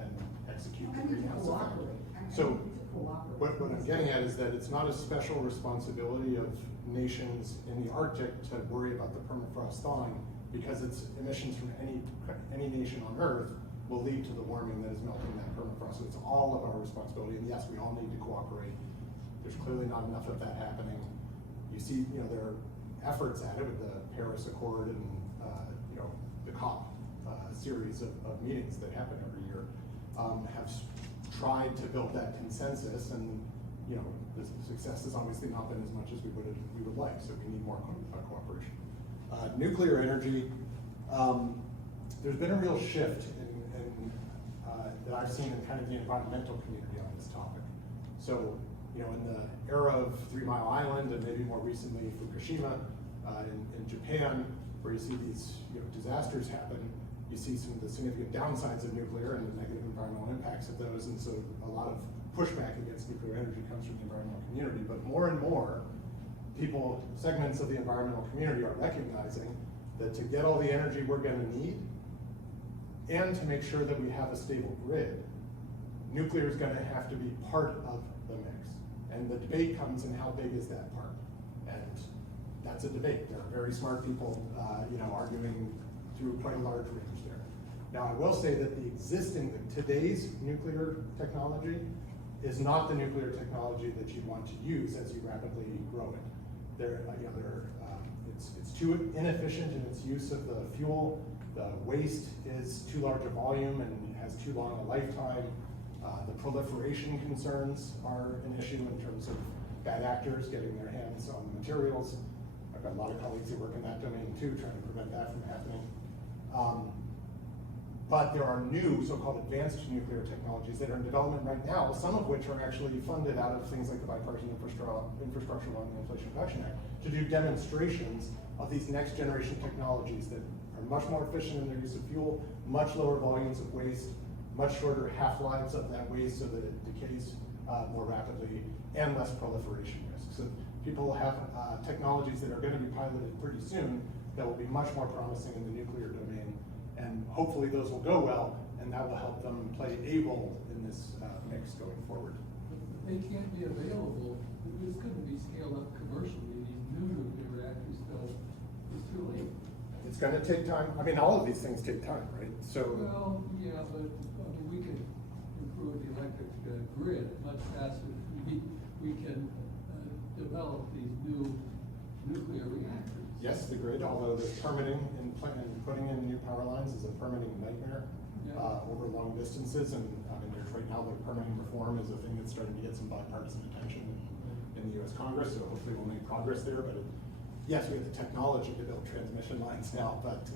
execute the greenhouse effect. So what I'm getting at is that it's not a special responsibility of nations in the Arctic to worry about the permafrost thawing, because its emissions from any nation on Earth will lead to the warming that is melting that permafrost. So it's all of our responsibility, and yes, we all need to cooperate. There's clearly not enough of that happening. You see, there are efforts at it with the Paris Accord and the COP series of meetings that happen every year, have tried to build that consensus, and the success has obviously not been as much as we would like. So we need more cooperation. Nuclear energy, there's been a real shift that I've seen in kind of the environmental community on this topic. So, in the era of 3 Mile Island, and maybe more recently Fukushima in Japan, where you see these disasters happen, you see some of the significant downsides of nuclear and the negative environmental impacts of those, and so a lot of pushback against nuclear energy comes from the environmental community. But more and more segments of the environmental community are recognizing that to get all the energy we're going to need, and to make sure that we have a stable grid, nuclear is going to have to be part of the mix. And the debate comes in how big is that part? And that's a debate. There are very smart people, arguing through quite a large range there. Now, I will say that today's nuclear technology is not the nuclear technology that you want to use as you rapidly grow it. It's too inefficient in its use of the fuel. The waste is too large a volume and has too long a lifetime. The proliferation concerns are an issue in terms of bad actors getting their hands on the materials. I've got a lot of colleagues who work in that domain too, trying to prevent that from happening. But there are new so-called advanced nuclear technologies that are in development right now, some of which are actually funded out of things like the Bipartisan Infrastructure Law and the Inflation Reduction Act, to do demonstrations of these next generation technologies that are much more efficient in their use of fuel, much lower volumes of waste, much shorter half-lives of that waste so that it decays more rapidly, and less proliferation risk. So people have technologies that are going to be piloted pretty soon that will be much more promising in the nuclear domain, and hopefully those will go well, and that will help them play a role in this mix going forward. But they can't be available, this couldn't be scaled up commercially, these new nuclear reactors, so it's too late. It's going to take time. I mean, all of these things take time, right? So. Well, yeah, but we can improve the electric grid much faster. We can develop these new nuclear reactors. Yes, the grid, although there's permitting putting in new power lines is a permitting nightmare, Yeah. over long distances, and, I mean, there's right now, the permitting reform is a thing that's starting to get some bipartisan attention in the US Congress, so hopefully we'll make progress there, but yes, we have the technology to build transmission lines now, but,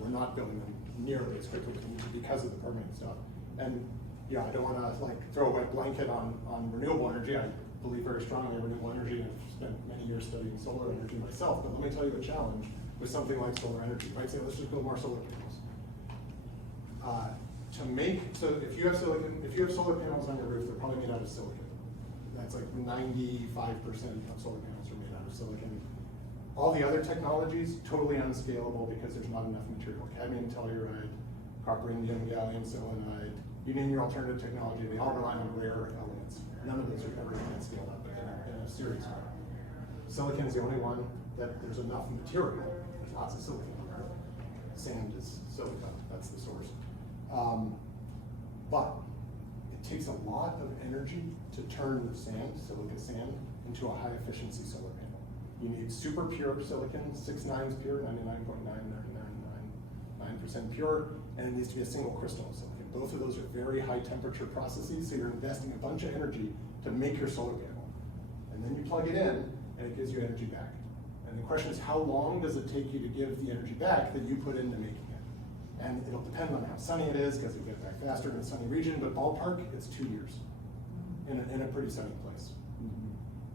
we're not building them nearly as quickly as we need to because of the permitting stuff. And, yeah, I don't wanna like throw a wet blanket on renewable energy. I believe very strongly in renewable energy, and I've spent many years studying solar energy myself, but let me tell you a challenge with something like solar energy, right? Say, let's just build more solar panels. So if you have solar panels on your roof, they're probably made out of silicon. That's like 95% of solar panels are made out of silicon. All the other technologies, totally unscalable because there's not enough material. Cadmium telluride, copper indium gallium selenide, you name your alternative technology, they all rely on rare elements. None of those are ever going to get scaled up in a serious way. Silicon is the only one that there's enough material. There's lots of silicon on there. Sand is silica, that's the source. But it takes a lot of energy to turn the sand, silica sand, into a high efficiency solar panel. You need super pure silicon, 6 nines pure, 99.9999% pure, and it needs to be a single crystal of silicon. Both of those are very high temperature processes, so you're investing a bunch of energy to make your solar panel. And then you plug it in, and it gives you energy back. And the question is, how long does it take you to give the energy back that you put into making it? And it'll depend on how sunny it is, because it gets back faster in a sunny region, but ballpark, it's 2 years in a pretty sunny place.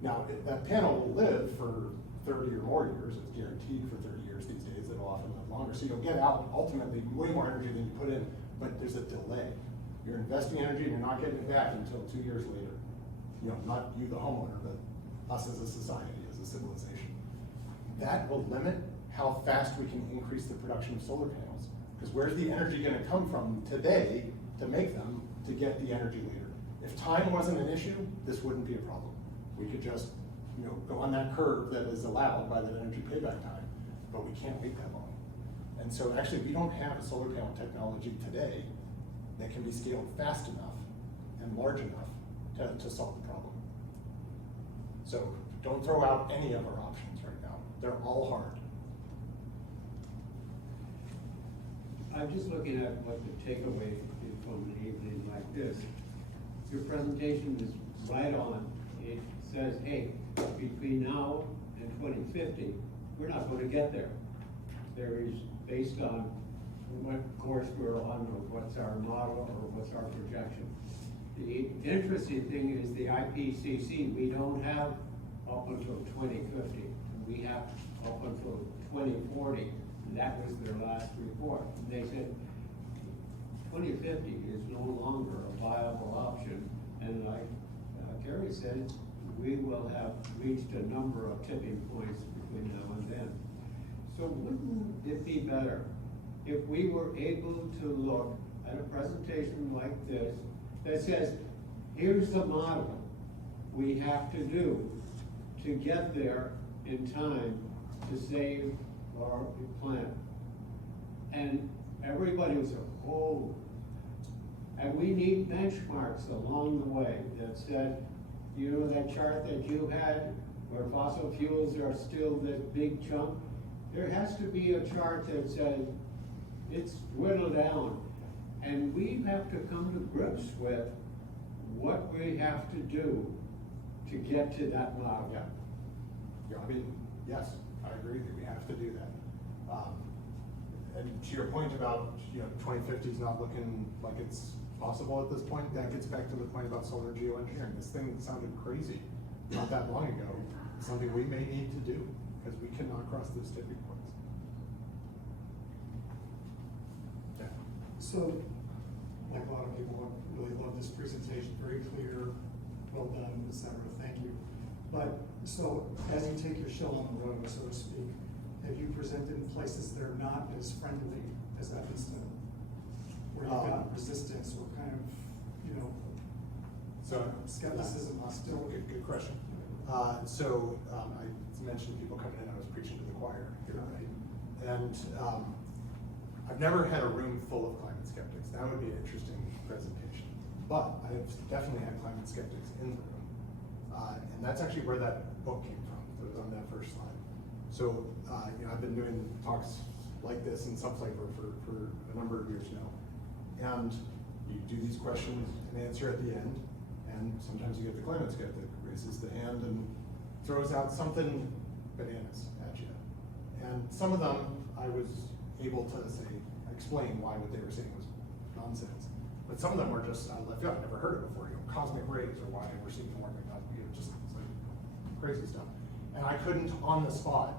Now, that panel will live for 30 or more years. It's guaranteed for 30 years these days. It'll often live longer. So you'll get out ultimately way more energy than you put in, but there's a delay. You're investing energy and you're not getting it back until 2 years later. You know, not you, the homeowner, but us as a society, as a civilization. That will limit how fast we can increase the production of solar panels. Because where's the energy going to come from today to make them to get the energy later? If time wasn't an issue, this wouldn't be a problem. We could just, you know, go on that curve that is allowed by the energy payback time, but we can't wait that long. And so actually we don't have a solar panel technology today that can be scaled fast enough and large enough to solve the problem. So don't throw out any of our options right now. They're all hard. I'm just looking at what the takeaway is from an evening like this. Your presentation is right on. It says, hey, between now and 2050, we're not going to get there. There is, based on what course we're on, or what's our model, or what's our projection. The interesting thing is the IPCC, we don't have up until 2050. We have up until 2040. And that was their last report. And they said 2050 is no longer a viable option. And like Carrie said, we will have reached a number of tipping points between now and then. So wouldn't it be better if we were able to look at a presentation like this that says, here's the model we have to do to get there in time to save our planet. And everybody was like, oh. And we need benchmarks along the way that said, you know, that chart that you had where fossil fuels are still this big chunk, there has to be a chart that says it's whittled down. And we have to come to grips with what we have to do to get to that model. Yeah. Yeah, I mean, yes, I agree that we have to do that. And to your point about, you know, 2050 is not looking like it's possible at this point, that gets back to the point about solar geoengineering. This thing that sounded crazy not that long ago is something we may need to do because we cannot cross those tipping points. Yeah. So, like a lot of people, I really love this presentation, very clear, well done, et cetera, thank you. But, so, as you take your show on the road, so to speak, have you presented in places that are not as friendly as Evanston? Where you've got resistance or kind of, you know, skepticism, hostility? Good question. I mentioned people coming in, I was preaching to the choir here, right? And I've never had a room full of climate skeptics. That would be an interesting presentation. But I have definitely had climate skeptics in the room. And that's actually where that book came from. It was on that first slide. So, you know, I've been doing talks like this in some flavor for a number of years now. And you do these questions and answer at the end, and sometimes you get the climate skeptic who raises the hand and throws out something bananas at you. And some of them I was able to explain why what they were saying was nonsense. But some of them were just out of left field. I've never heard it before, cosmic rays, or why we're seeing the warming, just like crazy stuff. And I couldn't, on the spot,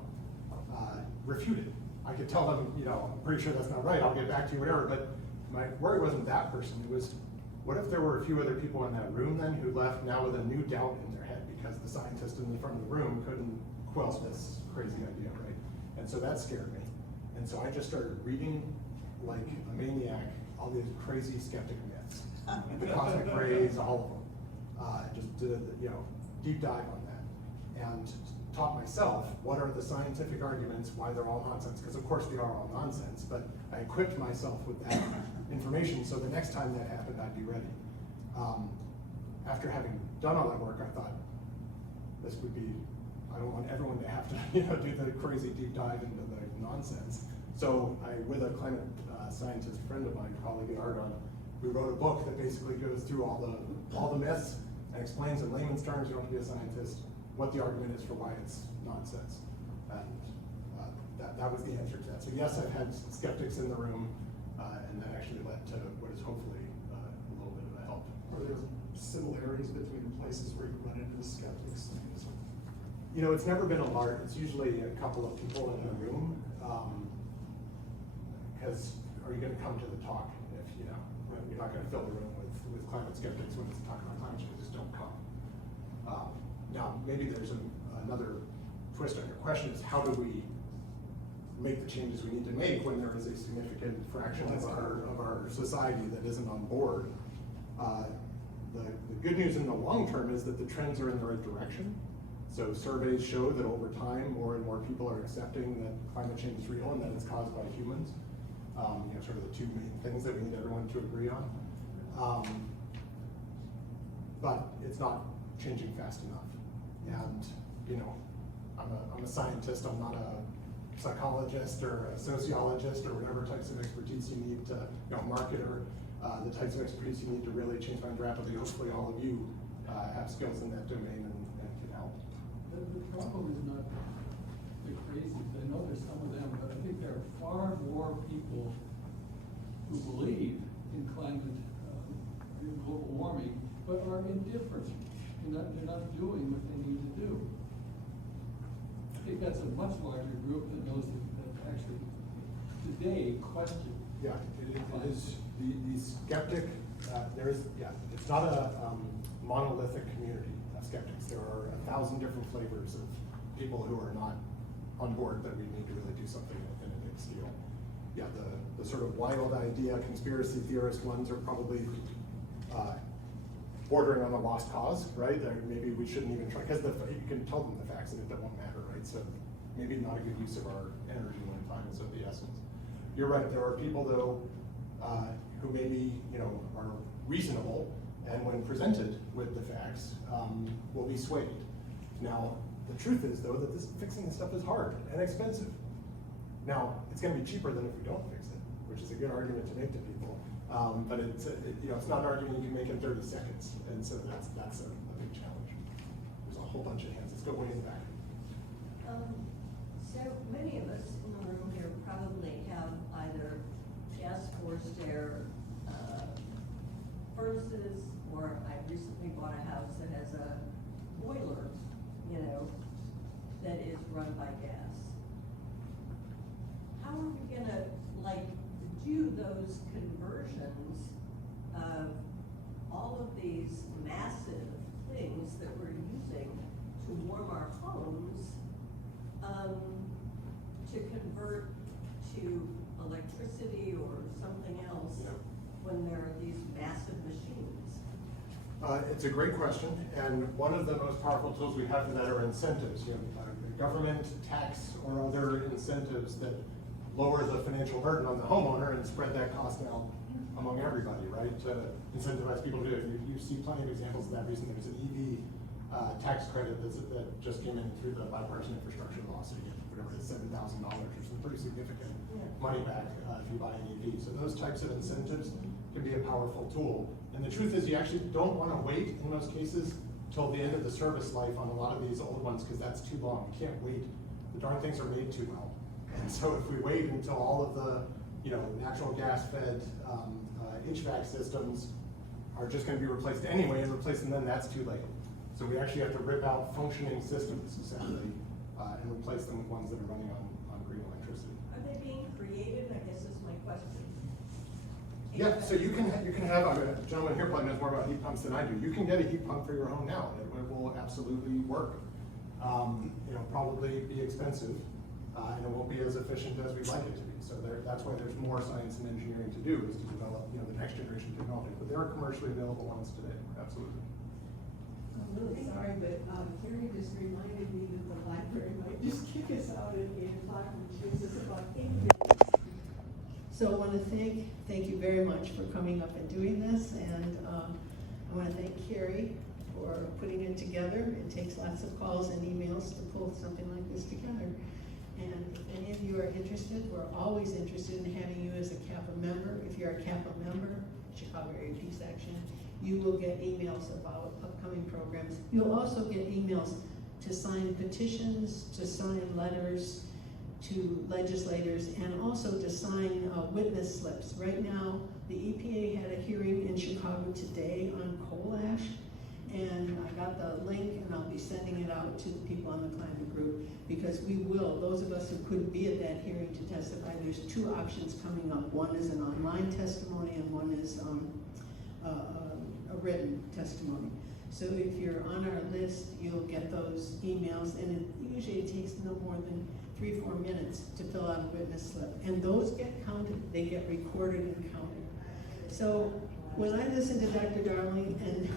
refute it. I could tell them, I'm pretty sure that's not right, I'll get back to you, whatever, but my worry wasn't that person. It was, what if there were a few other people in that room then who left now with a new doubt in their head because the scientist in the front of the room couldn't quell this crazy idea, right? And so that scared me. And so I just started reading like a maniac all these crazy skeptic myths, the cosmic rays, all of them. Just did a deep dive on that, and taught myself what are the scientific arguments why they're all nonsense, because of course they are all nonsense, but I equipped myself with that information so the next time that happened I'd be ready. After having done all that work, I thought this would be, I don't want everyone to have to do the crazy deep dive into the nonsense. So with a climate scientist friend of mine, colleague at Argonne, we wrote a book that basically goes through all the myths and explains in layman's terms, you don't have to be a scientist, what the argument is for why it's nonsense. And that was the answer to that. So yes, I've had skeptics in the room, and that actually led to what is hopefully a little bit of a help. Are there similarities between places where you run into the skeptics? It's never been a large, it's usually a couple of people in the room, because are you going to come to the talk if, you're not going to fill the room with climate skeptics when it's talking about climate change, just don't come. Now, maybe there's another twist on your question is how do we make the changes we need to make when there is a significant fraction of our society that isn't on board? The good news in the long term is that the trends are in the right direction. So surveys show that over time, more and more people are accepting that climate change is real and that it's caused by humans. Sort of the two main things that we need everyone to agree on. But it's not changing fast enough. And, I'm a scientist, I'm not a psychologist or a sociologist or whatever types of expertise you need to, marketer, the types of expertise you need to really change minds rapidly. Hopefully all of you have skills in that domain and can help. The problem is not the crazies. I know there's some of them, but I think there are far more people who believe in climate, in global warming, but are indifferent. They're not doing what they need to do. I think that's a much larger group than those that actually today question. Yeah, it is the skeptic. It's not a monolithic community of skeptics. There are 1,000 different flavors of people who are not on board that we need to really do something in a big scale. Yeah, the sort of wild idea, conspiracy theorist ones are probably bordering on a lost cause, right? Maybe we shouldn't even try, because you can tell them the facts and it won't matter, right? So maybe not a good use of our energy when time is of the essence. You're right, there are people though who maybe, are reasonable and when presented with the facts will be swayed. Now, the truth is though that fixing this stuff is hard and expensive. Now, it's gonna be cheaper than if we don't fix it, which is a good argument to make to people. But it's not an argument you can make in 30 seconds, and so that's a big challenge. There's a whole bunch of hands. Let's go way in the back. So many of us in the room here probably have either gas forced air furnaces, or I recently bought a house that has a boiler, that is run by gas. How are we gonna do those conversions of all of these massive things that we're using to warm our homes, to convert to electricity or something else when there are these massive machines? It's a great question, and one of the most powerful tools we have for that are incentives. Government, tax, or other incentives that lower the financial burden on the homeowner and spread that cost out among everybody, right? To incentivize people to do it. You see plenty of examples of that recently. There's an EV tax credit that just came in through the bipartisan infrastructure law, so you get whatever it is, $7,000, which is pretty significant money back if you buy an EV. So those types of incentives can be a powerful tool. And the truth is, you actually don't want to wait in most cases till the end of the service life on a lot of these old ones, because that's too long. You can't wait. The darn things are made too well. And so if we wait until all of the, natural gas fed HVAC systems are just going to be replaced anyway, and replace them then, that's too late. So we actually have to rip out functioning systems, essentially, and replace them with ones that are running on green electricity. Are they being created, I guess is my question. Yeah, so you can have, a gentleman here probably knows more about heat pumps than I do. You can get a heat pump for your home now. It will absolutely work. It'll probably be expensive, and it won't be as efficient as we'd like it to be. So that's why there's more science and engineering to do, is to develop, the next generation technology. But there are commercially available ones today, absolutely. I'm really sorry, but Carrie just reminded me that the library might just kick us out at 8 o'clock, which is about 8 minutes. So I want to thank you very much for coming up and doing this, and I want to thank Carrie for putting it together. It takes lots of calls and emails to pull something like this together. And if any of you are interested, we're always interested in having you as a CAPA member. If you're a CAPA member, Chicago Area Peace Action, you will get emails about upcoming programs. You'll also get emails to sign petitions, to sign letters to legislators, and also to sign witness slips. Right now, the EPA had a hearing in Chicago today on coal ash, and I got the link, and I'll be sending it out to the people on the climate group, because we will, those of us who couldn't be at that hearing to testify, there's two options coming up. One is an online testimony, and one is a written testimony. So if you're on our list, you'll get those emails, and it usually takes no more than 3-4 minutes to fill out a witness slip. And those get counted, they get recorded and counted. So when I listen to Dr. Darling, and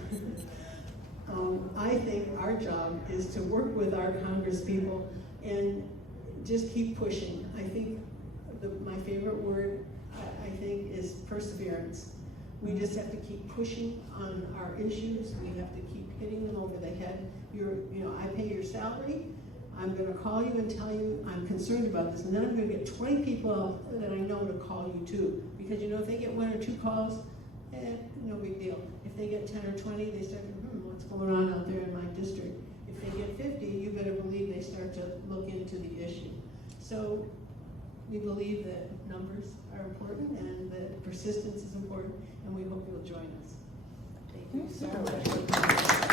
I think our job is to work with our congresspeople and just keep pushing. I think my favorite word, I think, is perseverance. We just have to keep pushing on our issues. We have to keep hitting them over the head. I pay your salary. I'm going to call you and tell you I'm concerned about this, and then I'm going to get 20 people that I know to call you too. Because if they get 1 or 2 calls, no big deal. If they get 10 or 20, they start to, what's going on out there in my district? If they get 50, you better believe they start to look into the issue. So we believe that numbers are important and that persistence is important, and we hope you'll join us. Thank you so much.